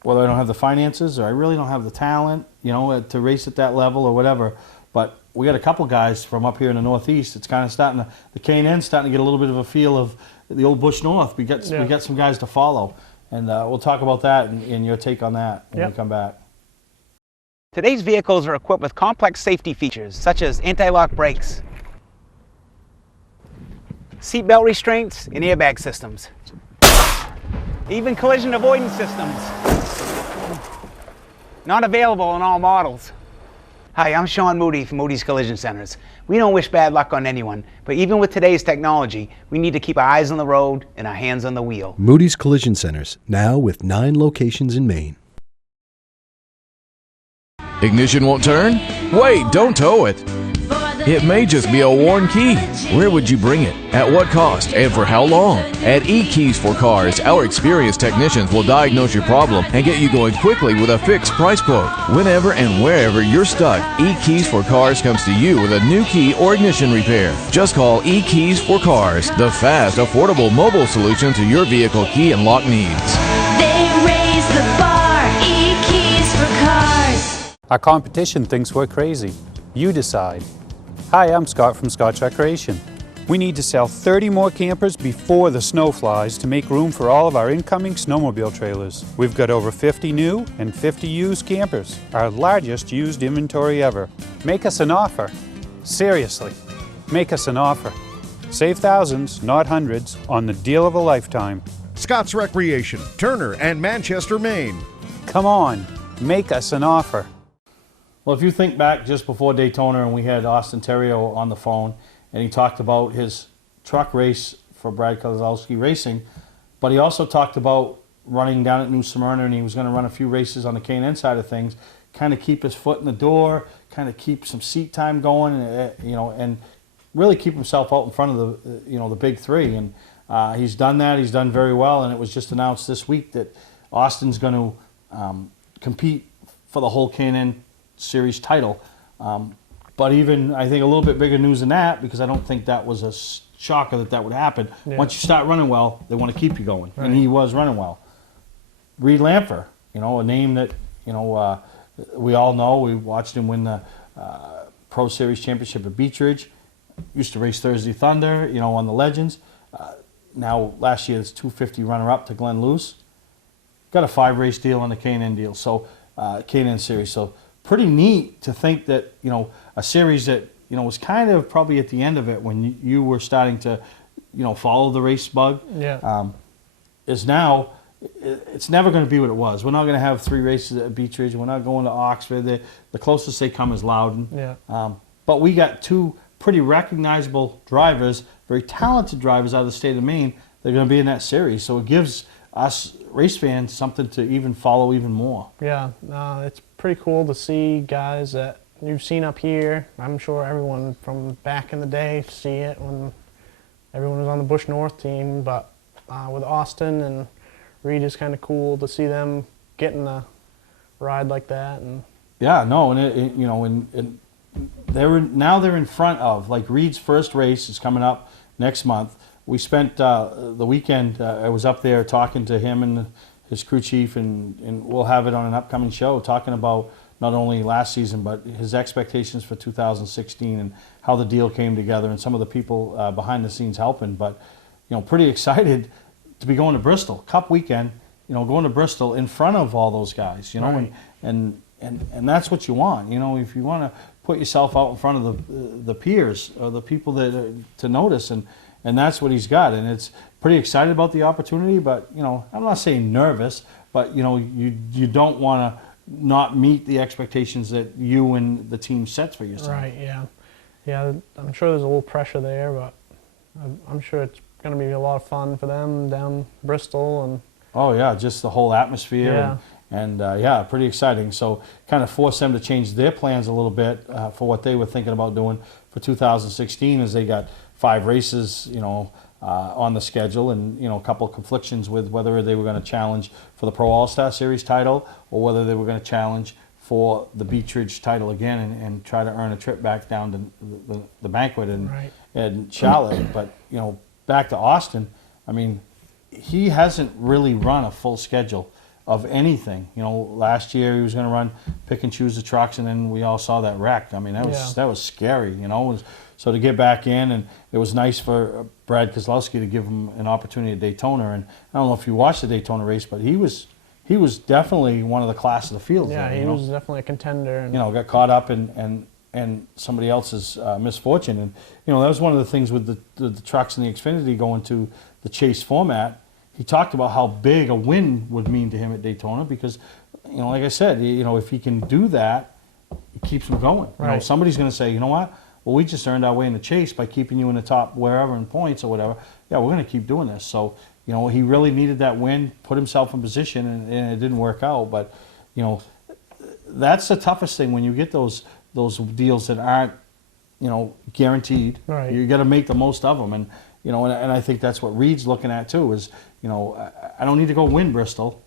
whether I don't have the finances or I really don't have the talent, you know, to race at that level or whatever. But we got a couple guys from up here in the Northeast. It's kind of starting to, the K&N's starting to get a little bit of a feel of the old Bush North. We got some guys to follow. And we'll talk about that and your take on that when we come back. Today's vehicles are equipped with complex safety features such as anti-lock brakes, seatbelt restraints, and airbag systems. even collision avoidance systems. Not available in all models. Hi, I'm Sean Moody from Moody's Collision Centers. We don't wish bad luck on anyone, but even with today's technology, we need to keep our eyes on the road and our hands on the wheel. Moody's Collision Centers, now with 9 locations in Maine. Ignition won't turn? Wait, don't tow it. It may just be a worn key. Where would you bring it? At what cost? And for how long? At eKeys for Cars, our experienced technicians will diagnose your problem and get you going quickly with a fixed price quote. Whenever and wherever you're stuck, eKeys for Cars comes to you with a new key or ignition repair. Just call eKeys for Cars, the fast, affordable mobile solution to your vehicle key and lock needs. They raise the bar, eKeys for Cars. Our competition thinks we're crazy. You decide. Hi, I'm Scott from Scott Recreation. We need to sell 30 more campers before the snow flies to make room for all of our incoming snowmobile trailers. We've got over 50 new and 50 used campers, our largest used inventory ever. Make us an offer. Seriously, make us an offer. Save thousands, not hundreds, on the deal of a lifetime. Scott's Recreation, Turner and Manchester, Maine. Come on, make us an offer. Well, if you think back just before Daytona, and we had Austin Terrio on the phone, and he talked about his truck race for Brad Keselowski Racing, but he also talked about running down at New Smyrna, and he was going to run a few races on the K&N side of things, kind of keep his foot in the door, kind of keep some seat time going, and really keep himself out in front of the big three. And he's done that. He's done very well, and it was just announced this week that Austin's going to compete for the whole K&N Series title. But even, I think, a little bit bigger news than that, because I don't think that was a shocker that would happen. Yeah. Once you start running well, they want to keep you going. Right. And he was running well. Reed Lampher, a name that, we all know. We watched him win the Pro Series Championship at Beech Ridge. Used to race Thursday Thunder, on the Legends. Now, last year, it's 250 runner-up to Glenn Luce. Got a 5-race deal on the K&N deal, so K&N Series. So pretty neat to think that, a series that, was kind of probably at the end of it when you were starting to, follow the race bug. Yeah. Is now, it's never going to be what it was. We're not going to have 3 races at Beech Ridge. We're not going to Oxford. The closest they come is Loudon. Yeah. But we got 2 pretty recognizable drivers, very talented drivers out of the state of Maine. They're going to be in that series. So it gives us race fans something to even follow even more. Yeah, it's pretty cool to see guys that you've seen up here. I'm sure everyone from back in the day see it when everyone was on the Bush North team, but with Austin and Reed, it's kind of cool to see them getting a ride like that. And yeah, no, and they're in front of, like, Reed's first race is coming up next month. We spent the weekend, I was up there talking to him and his crew chief, and we'll have it on an upcoming show, talking about not only last season, but his expectations for 2016 and how the deal came together and some of the people behind the scenes helping. But, pretty excited to be going to Bristol. Cup weekend, going to Bristol in front of all those guys, Right. and that's what you want. If you want to put yourself out in front of the peers or the people that to notice, and that's what he's got, and it's pretty excited about the opportunity. But I'm not saying nervous, but you don't want to not meet the expectations that you and the team sets for yourself. right, yeah. I'm sure there's a little pressure there, but I'm sure it's going to be a lot of fun for them down Bristol. And oh yeah, just the whole atmosphere. Yeah. And yeah, pretty exciting. So kind of force them to change their plans a little bit for what they were thinking about doing for 2016, as they got 5 races, on the schedule, and a couple of conflictions with whether they were going to challenge for the Pro All-Star Series title or whether they were going to challenge for the Beech Ridge title again and try to earn a trip back down to the banquet Right. in Charlotte. But back to Austin, I mean, he hasn't really run a full schedule of anything. Last year he was going to run, pick and choose the trucks, and then we all saw that wreck. I mean, that was scary. So to get back in, and it was nice for Brad Keselowski to give him an opportunity at Daytona. And I don't know if you watched the Daytona race, but he was definitely one of the class of the field. Yeah, there, he was definitely a contender. And got caught up in somebody else's misfortune. And that was one of the things with the trucks and the Xfinity going to the chase format. he talked about how big a win would mean to him at Daytona because, like I said, if he can do that, it keeps him going. Right. Somebody's going to say, you know what? Well, we just earned our way in the chase by keeping you in the top wherever in points or whatever. Yeah, we're going to keep doing this. So, he really needed that win, put himself in position, and it didn't work out. But, that's the toughest thing when you get those deals that aren't, guaranteed. Right. You got to make the most of them. And, and I think that's what Reed's looking at too is, I don't need to go win Bristol.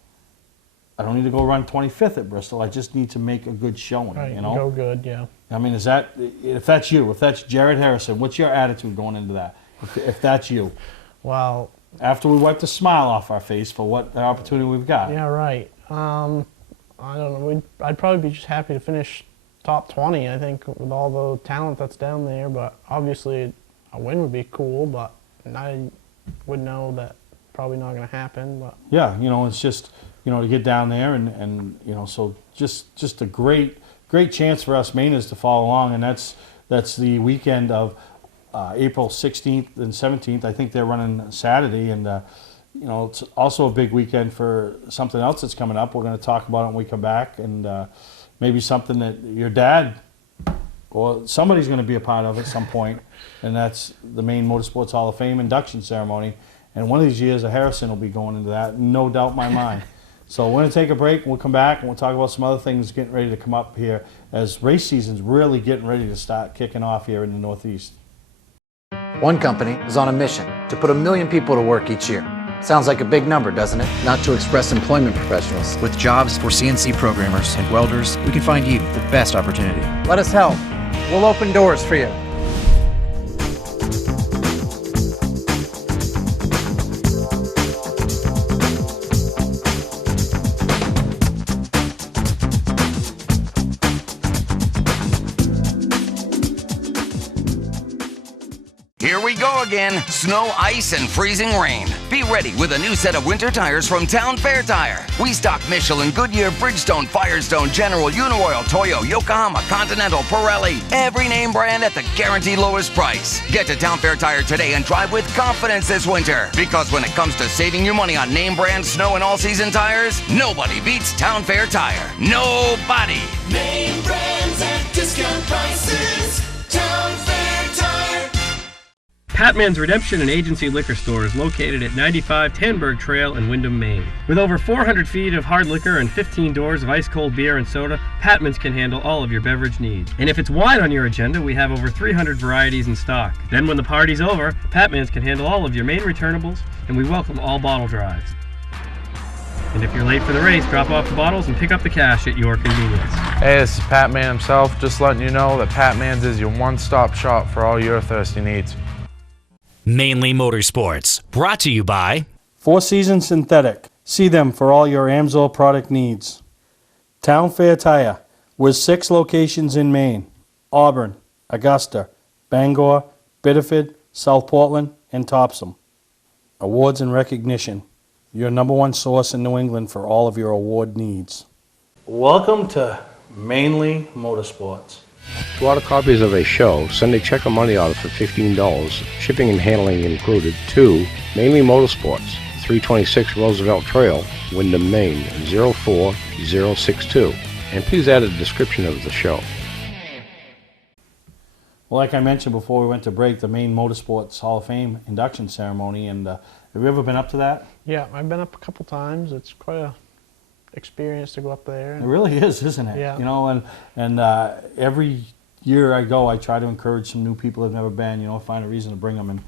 I don't need to go run 25th at Bristol. I just need to make a good showing, Right, go good, yeah. I mean, if that's you, if that's Jared Harrison, what's your attitude going into that? If that's you. Well, after we wipe the smile off our face for what the opportunity we've got. Yeah, right. I don't know. I'd probably be just happy to finish top 20, I think, with all the talent that's down there. But obviously, a win would be cool, but I would know that probably not going to happen. But yeah, it's just, to get down there and so just a great chance for us Mainers to follow along, and that's the weekend of April 16th and 17th. I think they're running Saturday, and it's also a big weekend for something else that's coming up. We're going to talk about it when we come back, and maybe something that your dad or somebody's going to be a part of at some point, and that's the Maine Motorsports Hall of Fame induction ceremony. And one of these years, Harrison will be going into that, no doubt in my mind. So we're going to take a break, and we'll come back, and we'll talk about some other things getting ready to come up here as race season's really getting ready to start kicking off here in the Northeast. One company is on a mission to put 1 million people to work each year. Sounds like a big number, doesn't it? Not to express employment professionals. With jobs for CNC programmers and welders, we can find you the best opportunity. Let us help. We'll open doors for you. Here we go again. Snow, ice, and freezing rain. Be ready with a new set of winter tires from Town Fair Tire. We stock Michelin, Goodyear, Bridgestone, Firestone, General, Uniroyal, Toyo, Yokohama, Continental, Pirelli. Every name brand at the guaranteed lowest price. Get to Town Fair Tire today and drive with confidence this winter. Because when it comes to saving you money on name brand snow and all-season tires, nobody beats Town Fair Tire. Nobody. Name brands at discount prices. Town Fair Tire. Patman's Redemption and Agency Liquor Store is located at 95 Tanberg Trail in Windham, Maine. With over 400 feet of hard liquor and 15 doors of ice-cold beer and soda, Patman's can handle all of your beverage needs. And if it's wine on your agenda, we have over 300 varieties in stock. Then when the party's over, Patman's can handle all of your Maine returnables, and we welcome all bottle drives. And if you're late for the race, drop off the bottles and pick up the cash at your convenience. Hey, this is Pat Man himself, just letting you know that Pat Man's is your one-stop shop for all your thirsty needs. Mainely Motorsports, brought to you by Four Seasons Synthetic. See them for all your Amsoil product needs. Town Fair Tire, with 6 locations in Maine: Auburn, Augusta, Bangor, Biddeford, South Portland, and Topsom. Awards and recognition, your #1 source in New England for all of your award needs. Welcome to Mainly Motorsports. To order copies of a show, send a check or money order for $15, shipping and handling included, to Mainly Motorsports, 326 Roosevelt Trail, Windham, Maine, 04062. And please add a description of the show. Well, like I mentioned before we went to break, the Maine Motorsports Hall of Fame induction ceremony, and have you ever been up to that? Yeah, I've been up a couple times. It's quite a experience to go up there. It really is, isn't it? Yeah. You know, and every year I go, I try to encourage some new people who've never been. You know, find a reason to bring them, and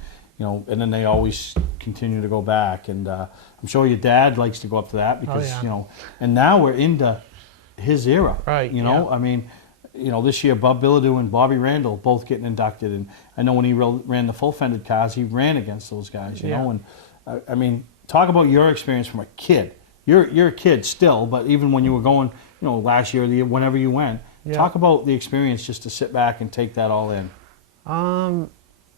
and then they always continue to go back. And I'm sure your dad likes to go up to that because and now we're into his era. Right. You know, I mean, this year Bob Bilodeau and Bobby Randall both getting inducted, and I know when he ran the full fended cars, he ran against those guys. You know, and I mean, talk about your experience from a kid. You're a kid still, but even when you were going, last year, whenever you went, talk about the experience just to sit back and take that all in.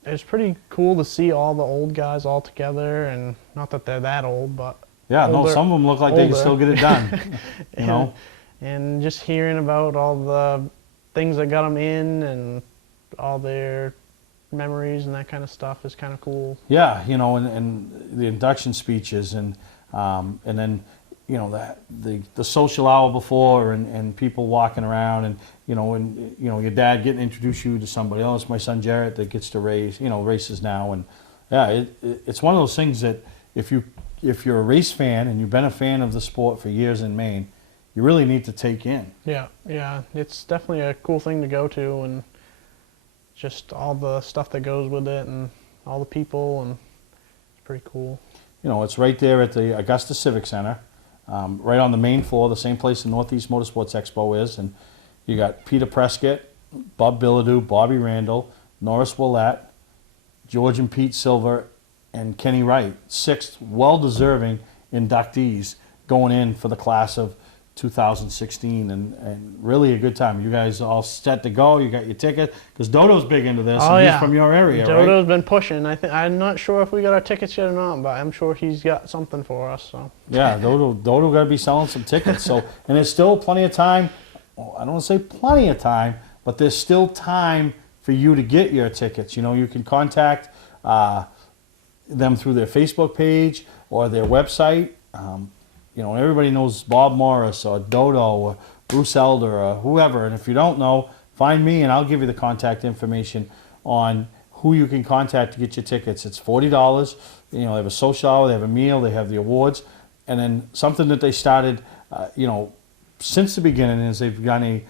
It's pretty cool to see all the old guys all together, and not that they're that old, but older, some of them look like they can still get it done. And just hearing about all the things that got them in, and all their memories and that kind of stuff is kind of cool. Yeah, you know, and the induction speeches and then, you know, the social hour before and people walking around and your dad getting to introduce you to somebody else. My son Jarrett that gets to races now, and yeah, it's one of those things that if you're a race fan and you've been a fan of the sport for years in Maine, you really need to take in. Yeah, it's definitely a cool thing to go to, and just all the stuff that goes with it and all the people, and it's pretty cool. You know, it's right there at the Augusta Civic Center, right on the main floor, the same place the Northeast Motorsports Expo is, and you got Peter Prescott, Bob Bilodeau, Bobby Randall, Norris Willett, George and Pete Silver, and Kenny Wright, 6 well-deserving inductees going in for the class of 2016, and really a good time. You guys all set to go. You got your ticket because Dodo's big into this. Oh, and yeah. He's from your area, Dodo's right? been pushing. I'm not sure if we got our tickets yet or not, but I'm sure he's got something for us. So Yeah, Dodo got to be selling some tickets. So, and there's still plenty of time. Well, I don't want to say plenty of time, but there's still time for you to get your tickets. You know, you can contact them through their Facebook page or their website. You know, everybody knows Bob Morris or Dodo or Bruce Elder or whoever. And if you don't know, find me and I'll give you the contact information on who you can contact to get your tickets. It's $40. You know, they have a social hour, they have a meal, they have the awards. And then something that they started, since the beginning is they've got a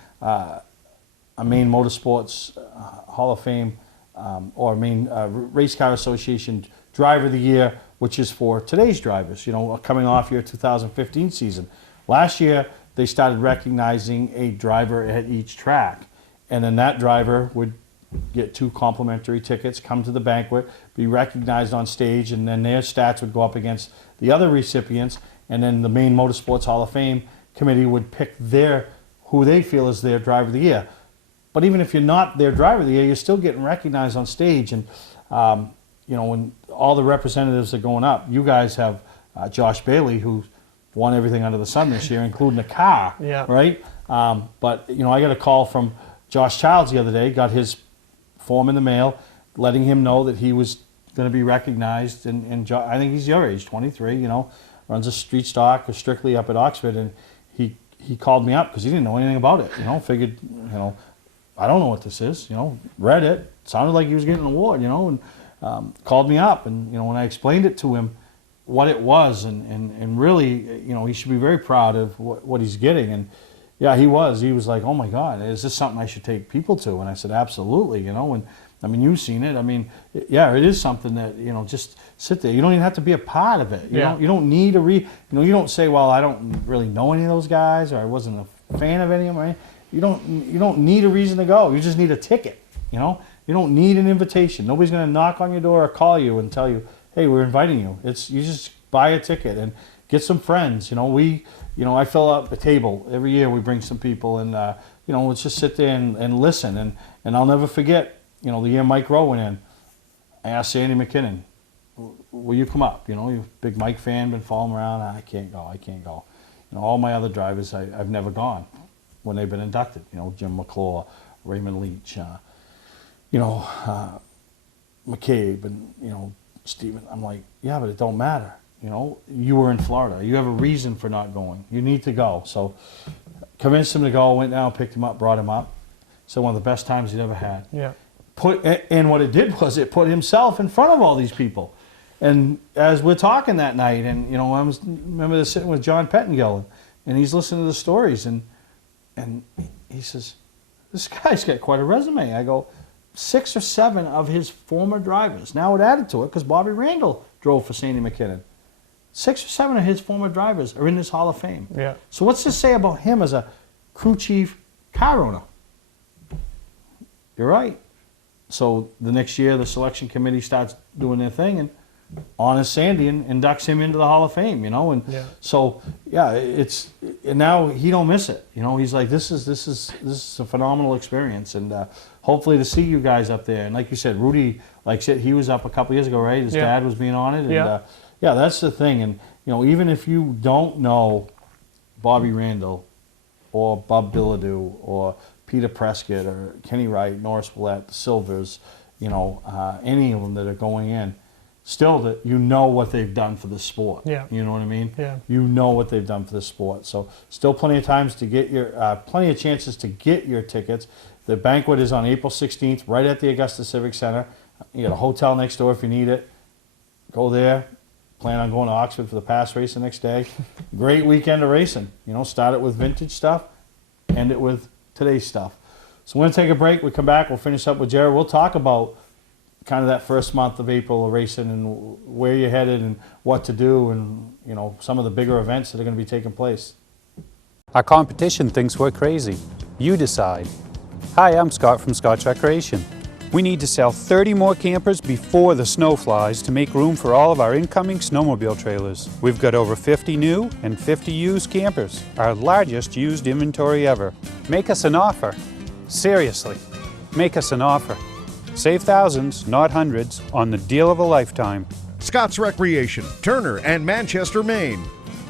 Maine Motorsports Hall of Fame or Maine Race Car Association Driver of the Year, which is for today's drivers, you know, coming off your 2015 season. Last year, they started recognizing a driver at each track. And then that driver would get 2 complimentary tickets, come to the banquet, be recognized on stage, and then their stats would go up against the other recipients. And then the Maine Motorsports Hall of Fame committee would pick who they feel is their driver of the year. But even if you're not their driver of the year, you're still getting recognized on stage. And you know, when all the representatives are going up, you guys have Josh Bailey, who won everything under the sun this year, including a car, Yeah. right? But, you know, I got a call from Josh Childs the other day, got his form in the mail, letting him know that he was going to be recognized. And I think he's your age, 23, you know, runs a street stock strictly up at Oxford. And he called me up because he didn't know anything about it, you know, figured, you know, I don't know what this is, you know, read it, sounded like he was getting an award, you know, and called me up, and you know, when I explained it to him what it was, and really, you know, he should be very proud of what he's getting. And yeah, he was like, oh my God, is this something I should take people to? And I said, absolutely, you know. And I mean, you've seen it. I mean, yeah, it is something that, you know, just sit there. You don't even have to be a part of it. You don't need you don't say, well, I don't really know any of those guys, or I wasn't a fan of any of them. Right? You don't need a reason to go. You just need a ticket, you know. You don't need an invitation. Nobody's going to knock on your door or call you and tell you, hey, we're inviting you. You just buy a ticket and get some friends. You know, I fill up a table every year. We bring some people, and you know, let's just sit there and listen. And I'll never forget, you know, the year Mike Rowe went in. I asked Sandy McKinnon, will you come up? You know, you're a big Mike fan, been following him around. I can't go. You know, all my other drivers, I've never gone when they've been inducted. You know, Jim McClure, Raymond Leach. You know, McCabe and, you know, Steven. I'm like, yeah, but it don't matter. You know, you were in Florida. You have a reason for not going. You need to go. So convinced him to go, went down, picked him up, brought him up. So one of the best times he'd ever had. Yeah. And what it did was it put himself in front of all these people. And as we're talking that night, and, you know, I remember sitting with John Pettingill, and he's listening to the stories, and he says, this guy's got quite a resume. I go, 6 or 7 of his former drivers. Now it added to it because Bobby Randall drove for Sandy McKinnon. 6 or 7 of his former drivers are in this Hall of Fame. Yeah. So what's this say about him as a crew chief car owner? You're right. So the next year the selection committee starts doing their thing and honors Sandy and inducts him into the Hall of Fame, you know. And so yeah, and now he don't miss it. You know, he's like, this is a phenomenal experience, and hopefully to see you guys up there. And like you said, Rudy, like said, he was up a couple years ago, right? His dad was being on it, and yeah, that's the thing. And you know, even if you don't know Bobby Randall or Bob Bilodeau or Peter Prescott or Kenny Wright, Norris Willett, the Silvers, any of them that are going in, still that you know what they've done for the sport. Yeah. You know what I mean? Yeah. You know what they've done for the sport. So still plenty of times to get your, plenty of chances to get your tickets. The banquet is on April 16th, right at the Augusta Civic Center. You got a hotel next door if you need it. Go there. Plan on going to Oxford for the pass race the next day. Great weekend of racing. Start it with vintage stuff, end it with today's stuff. So we're going to take a break. We come back, we'll finish up with Jared. We'll talk about kind of that first month of April of racing and where you're headed and what to do and, some of the bigger events that are going to be taking place. Our competition thinks we're crazy. You decide. Hi, I'm Scott from Scotch Recreation. We need to sell 30 more campers before the snow flies to make room for all of our incoming snowmobile trailers. We've got over 50 new and 50 used campers, our largest used inventory ever. Make us an offer. Seriously, make us an offer. Save thousands, not hundreds, on the deal of a lifetime. Scott's Recreation, Turner and Manchester, Maine.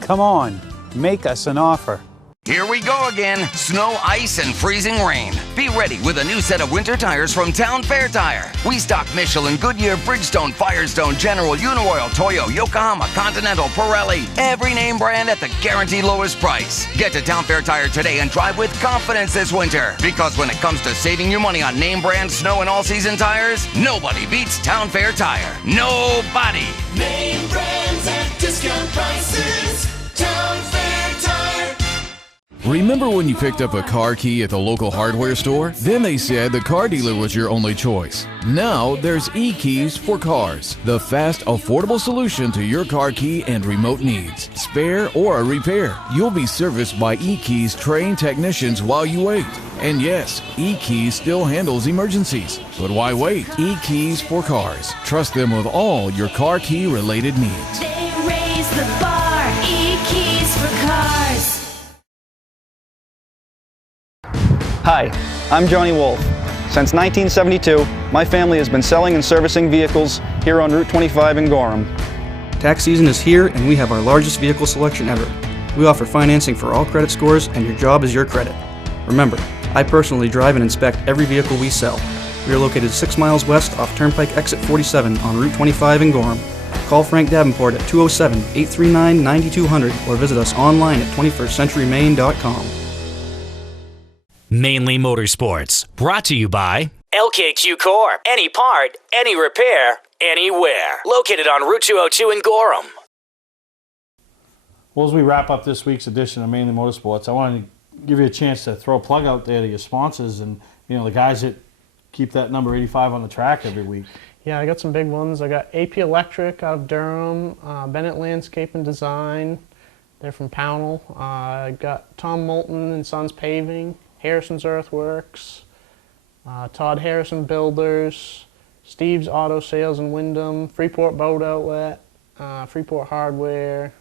Come on, make us an offer. Here we go again. Snow, ice, and freezing rain. Be ready with a new set of winter tires from Town Fair Tire. We stock Michelin, Goodyear, Bridgestone, Firestone, General, Uniroyal, Toyo, Yokohama, Continental, Pirelli. Every name brand at the guaranteed lowest price. Get to Town Fair Tire today and drive with confidence this winter. Because when it comes to saving you money on name brand snow and all-season tires, nobody beats Town Fair Tire. Nobody. Name brands at discount prices. Town Fair Tire. Remember when you picked up a car key at the local hardware store? Then they said the car dealer was your only choice. Now there's e-keys for cars, the fast, affordable solution to your car key and remote needs. Spare or a repair, you'll be serviced by e-keys trained technicians while you wait. And yes, e-keys still handles emergencies. But why wait? E-keys for cars. Trust them with all your car key related needs. They raise the bar. E-keys for cars. Hi, I'm Johnny Wolf. Since 1972, my family has been selling and servicing vehicles here on Route 25 in Gorham. Tax season is here and we have our largest vehicle selection ever. We offer financing for all credit scores and your job is your credit. Remember, I personally drive and inspect every vehicle we sell. We are located 6 miles west off Turnpike Exit 47 on Route 25 in Gorham. Call Frank Davenport at 207-839-9200 or visit us online at 21stcenturymaine.com. Mainly Motorsports, brought to you by LKQ Core. Any part, any repair, anywhere. Located on Route 202 in Gorham. Well, as we wrap up this week's edition of Mainly Motorsports, I want to give you a chance to throw a plug out there to your sponsors and the guys that keep that number 85 on the track every week. Yeah, I got some big ones. I got AP Electric out of Durham, Bennett Landscape and Design. They're from Pownell. I got Tom Moulton and Sons Paving, Harrison's Earthworks, Todd Harrison Builders, Steve's Auto Sales in Wyndham, Freeport Boat Outlet, Freeport Hardware,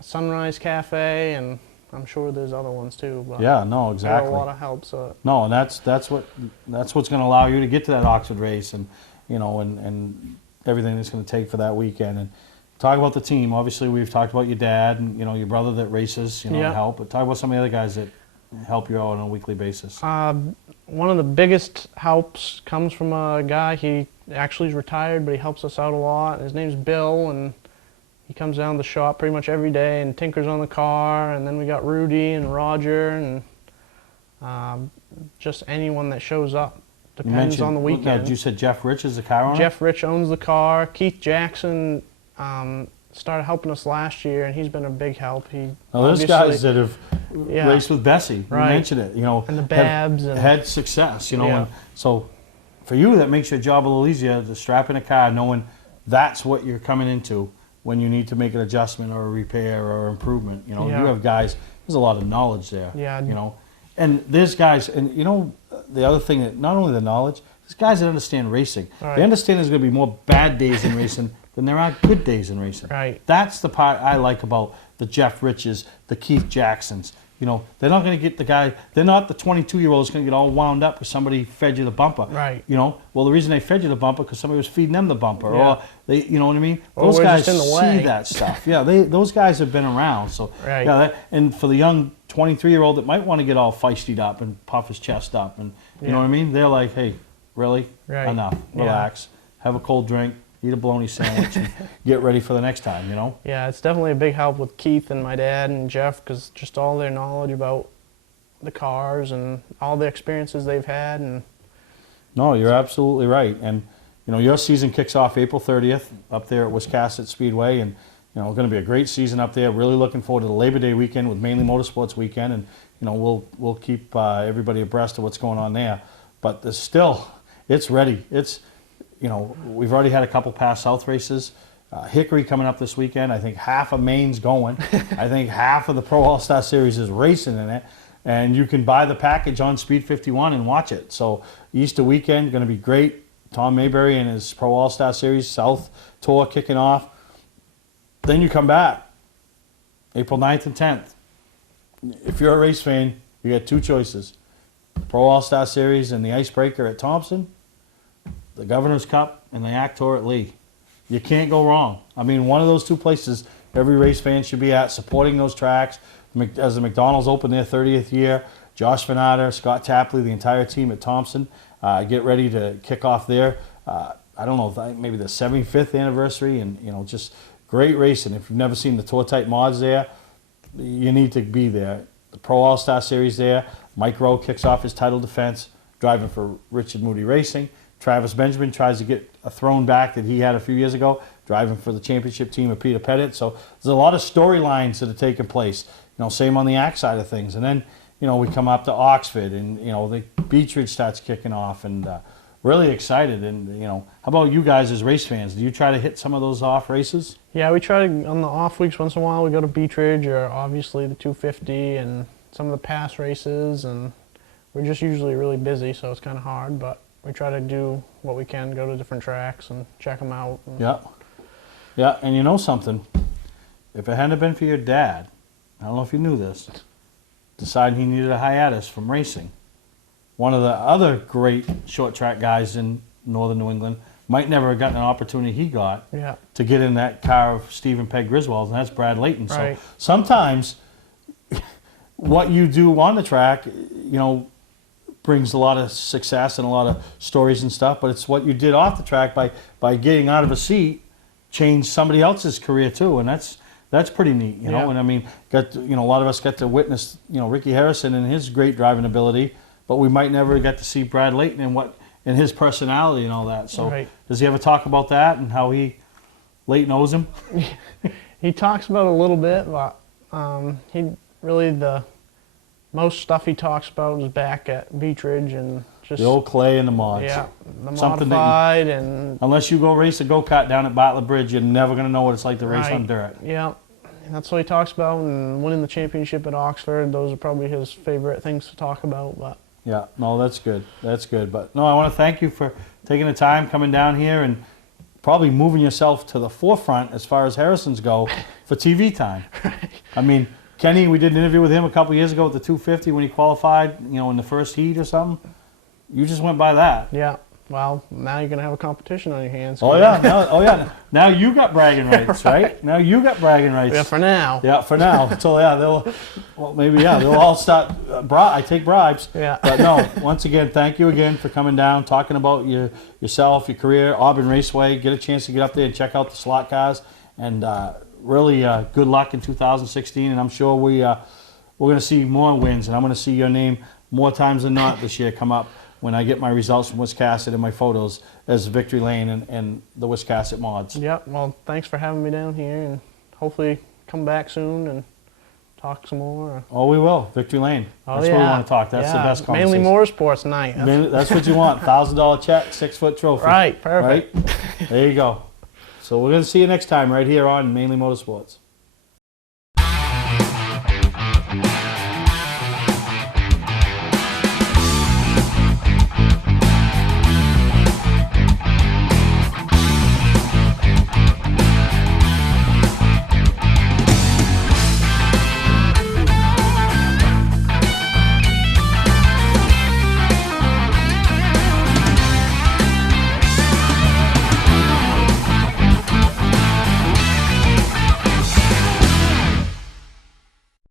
Sunrise Cafe, and I'm sure there's other ones too. But Yeah, no, exactly. Got a lot of help. So No, and that's what's going to allow you to get to that Oxford race and and everything that's going to take for that weekend. And talk about the team. Obviously, we've talked about your dad and your brother that races, Yeah. help. But talk about some of the other guys that help you out on a weekly basis. one of the biggest helps comes from a guy. He actually is retired, but he helps us out a lot. His name's Bill, and he comes down to the shop pretty much every day and tinkers on the car. And then we got Rudy and Roger and just anyone that shows up. Depends on the weekend. You said Jeff Rich is the car owner? Jeff Rich owns the car. Keith Jackson started helping us last year, and he's been a big help. Those guys that have raced with Bessie, right. You mentioned it, and the Babs, have had success, and so for you that makes your job a little easier to strap in a car knowing that's what you're coming into when you need to make an adjustment or a repair or improvement. You have guys, there's a lot of knowledge there. And there's guys, and the other thing that not only the knowledge, there's guys that understand racing. Right. They understand there's going to be more bad days in racing than there are good days in racing. Right. That's the part I like about the Jeff Riches, the Keith Jacksons. They're not going to get the guy. They're not the 22-year-olds going to get all wound up because somebody fed you the bumper. Right. Well, the reason they fed you the bumper because somebody was feeding them the bumper, Yeah. or they, you know what I mean. Or Those we're guys just in the way. see that stuff. Yeah, those guys have been around. So Right. yeah, and for the young 23-year-old that might want to get all feisty up and puff his chest up, and you know what I mean, they're like, hey, really? Right. Enough. Yeah. Relax. Have a cold drink. Eat a bologna sandwich and get ready for the next time, you know? Yeah, it's definitely a big help with Keith and my dad and Jeff, because just all their knowledge about the cars and all the experiences they've had. And No, you're absolutely right. And, you know, your season kicks off April 30th up there at Wiscasset Speedway. And, you know, it's going to be a great season up there. Really looking forward to the Labor Day weekend with Mainly Motorsports weekend. And, you know, we'll keep everybody abreast of what's going on there. But there's still, it's ready. It's, you know, we've already had a couple past South races. Hickory coming up this weekend. I think half of Maine's going. I think half of the Pro All-Star Series is racing in it. And you can buy the package on Speed 51 and watch it. So Easter weekend, going to be great. Tom Mayberry and his Pro All-Star Series South Tour kicking off. Then you come back, April 9th and 10th. If you're a race fan, you got two choices. Pro All-Star Series and the Icebreaker at Thompson, the Governor's Cup and the Act Tour at Lee. You can't go wrong. I mean, one of those two places every race fan should be at, supporting those tracks. As the McDonald's open their 30th year, Josh Vannatter, Scott Tapley, the entire team at Thompson, get ready to kick off their, I don't know, maybe the 75th anniversary, and, you know, just great racing. If you've never seen the tour type mods there, you need to be there. The Pro All-Star Series there. Mike Rowe kicks off his title defense, driving for Richard Moody Racing. Travis Benjamin tries to get a throne back that he had a few years ago, driving for the championship team of Peter Pettit. So there's a lot of storylines that are taking place. You know, same on the ACT side of things. And then, you know, we come up to Oxford, and, you know, the Beechridge starts kicking off, and really excited. And, you know, how about you guys as race fans? Do you try to hit some of those off races? yeah, we try to, on the off weeks, once in a while, we go to Beechridge or obviously the 250 and some of the past races. And we're just usually really busy, so it's kind of hard. But we try to do what we can, go to different tracks and check them out. Yeah. Yeah, and you know something? If it hadn't been for your dad, I don't know if you knew this, deciding he needed a hiatus from racing. One of the other great short track guys in northern New England might never have gotten an opportunity he got to get in that car of Stephen Pegg Griswold's, and that's Brad Layton. Right. So sometimes what you do on the track, you know, brings a lot of success and a lot of stories and stuff, but it's what you did off the track by getting out of a seat changed somebody else's career too, and that's pretty neat, you know. Yeah. And I mean, a lot of us got to witness, you know, Ricky Harrison and his great driving ability, but we might never get to see Brad Layton and his personality and all that. So Right. does he ever talk about that and how Layton owes him? He talks about it a little bit, but he really, the most stuff he talks about is back at Beechridge and just The old clay and the mods. Yeah, the Something modified and unless you go race a go-kart down at Bartlett Bridge, you're never going to know what it's like to race on dirt. Yeah, that's what he talks about, and winning the championship at Oxford. Those are probably his favorite things to talk about. But Yeah, no, that's good. That's good. But no, I want to thank you for taking the time, coming down here, and probably moving yourself to the forefront as far as Harrisons go for TV time. I mean, Kenny, we did an interview with him a couple years ago at the 250 when he qualified, you know, in the first heat or something. You just went by that. yeah, well, now you're gonna have a competition on your hands. Oh yeah, now you got bragging rights, right? Now you got bragging rights. Yeah, for now. Yeah, for now. So yeah, they'll all start. I take bribes. Yeah. But no, once again, thank you again for coming down, talking about yourself, your career, Auburn Raceway. Get a chance to get up there and check out the slot cars, and really good luck in 2016. And I'm sure we're going to see more wins, and I'm going to see your name more times than not this year come up when I get my results from Wiscasset and my photos as Victory Lane and the Wiscasset mods. Yep. Well, thanks for having me down here, and hopefully come back soon and talk some more. Oh, we will. Victory Lane. Oh, That's yeah. what we want to talk. That's the best conversation. Mainly Motorsports night. That's what you want. $1,000 check, 6-foot trophy. Right. Perfect. Right? There you go. So we're going to see you next time right here on Mainly Motorsports.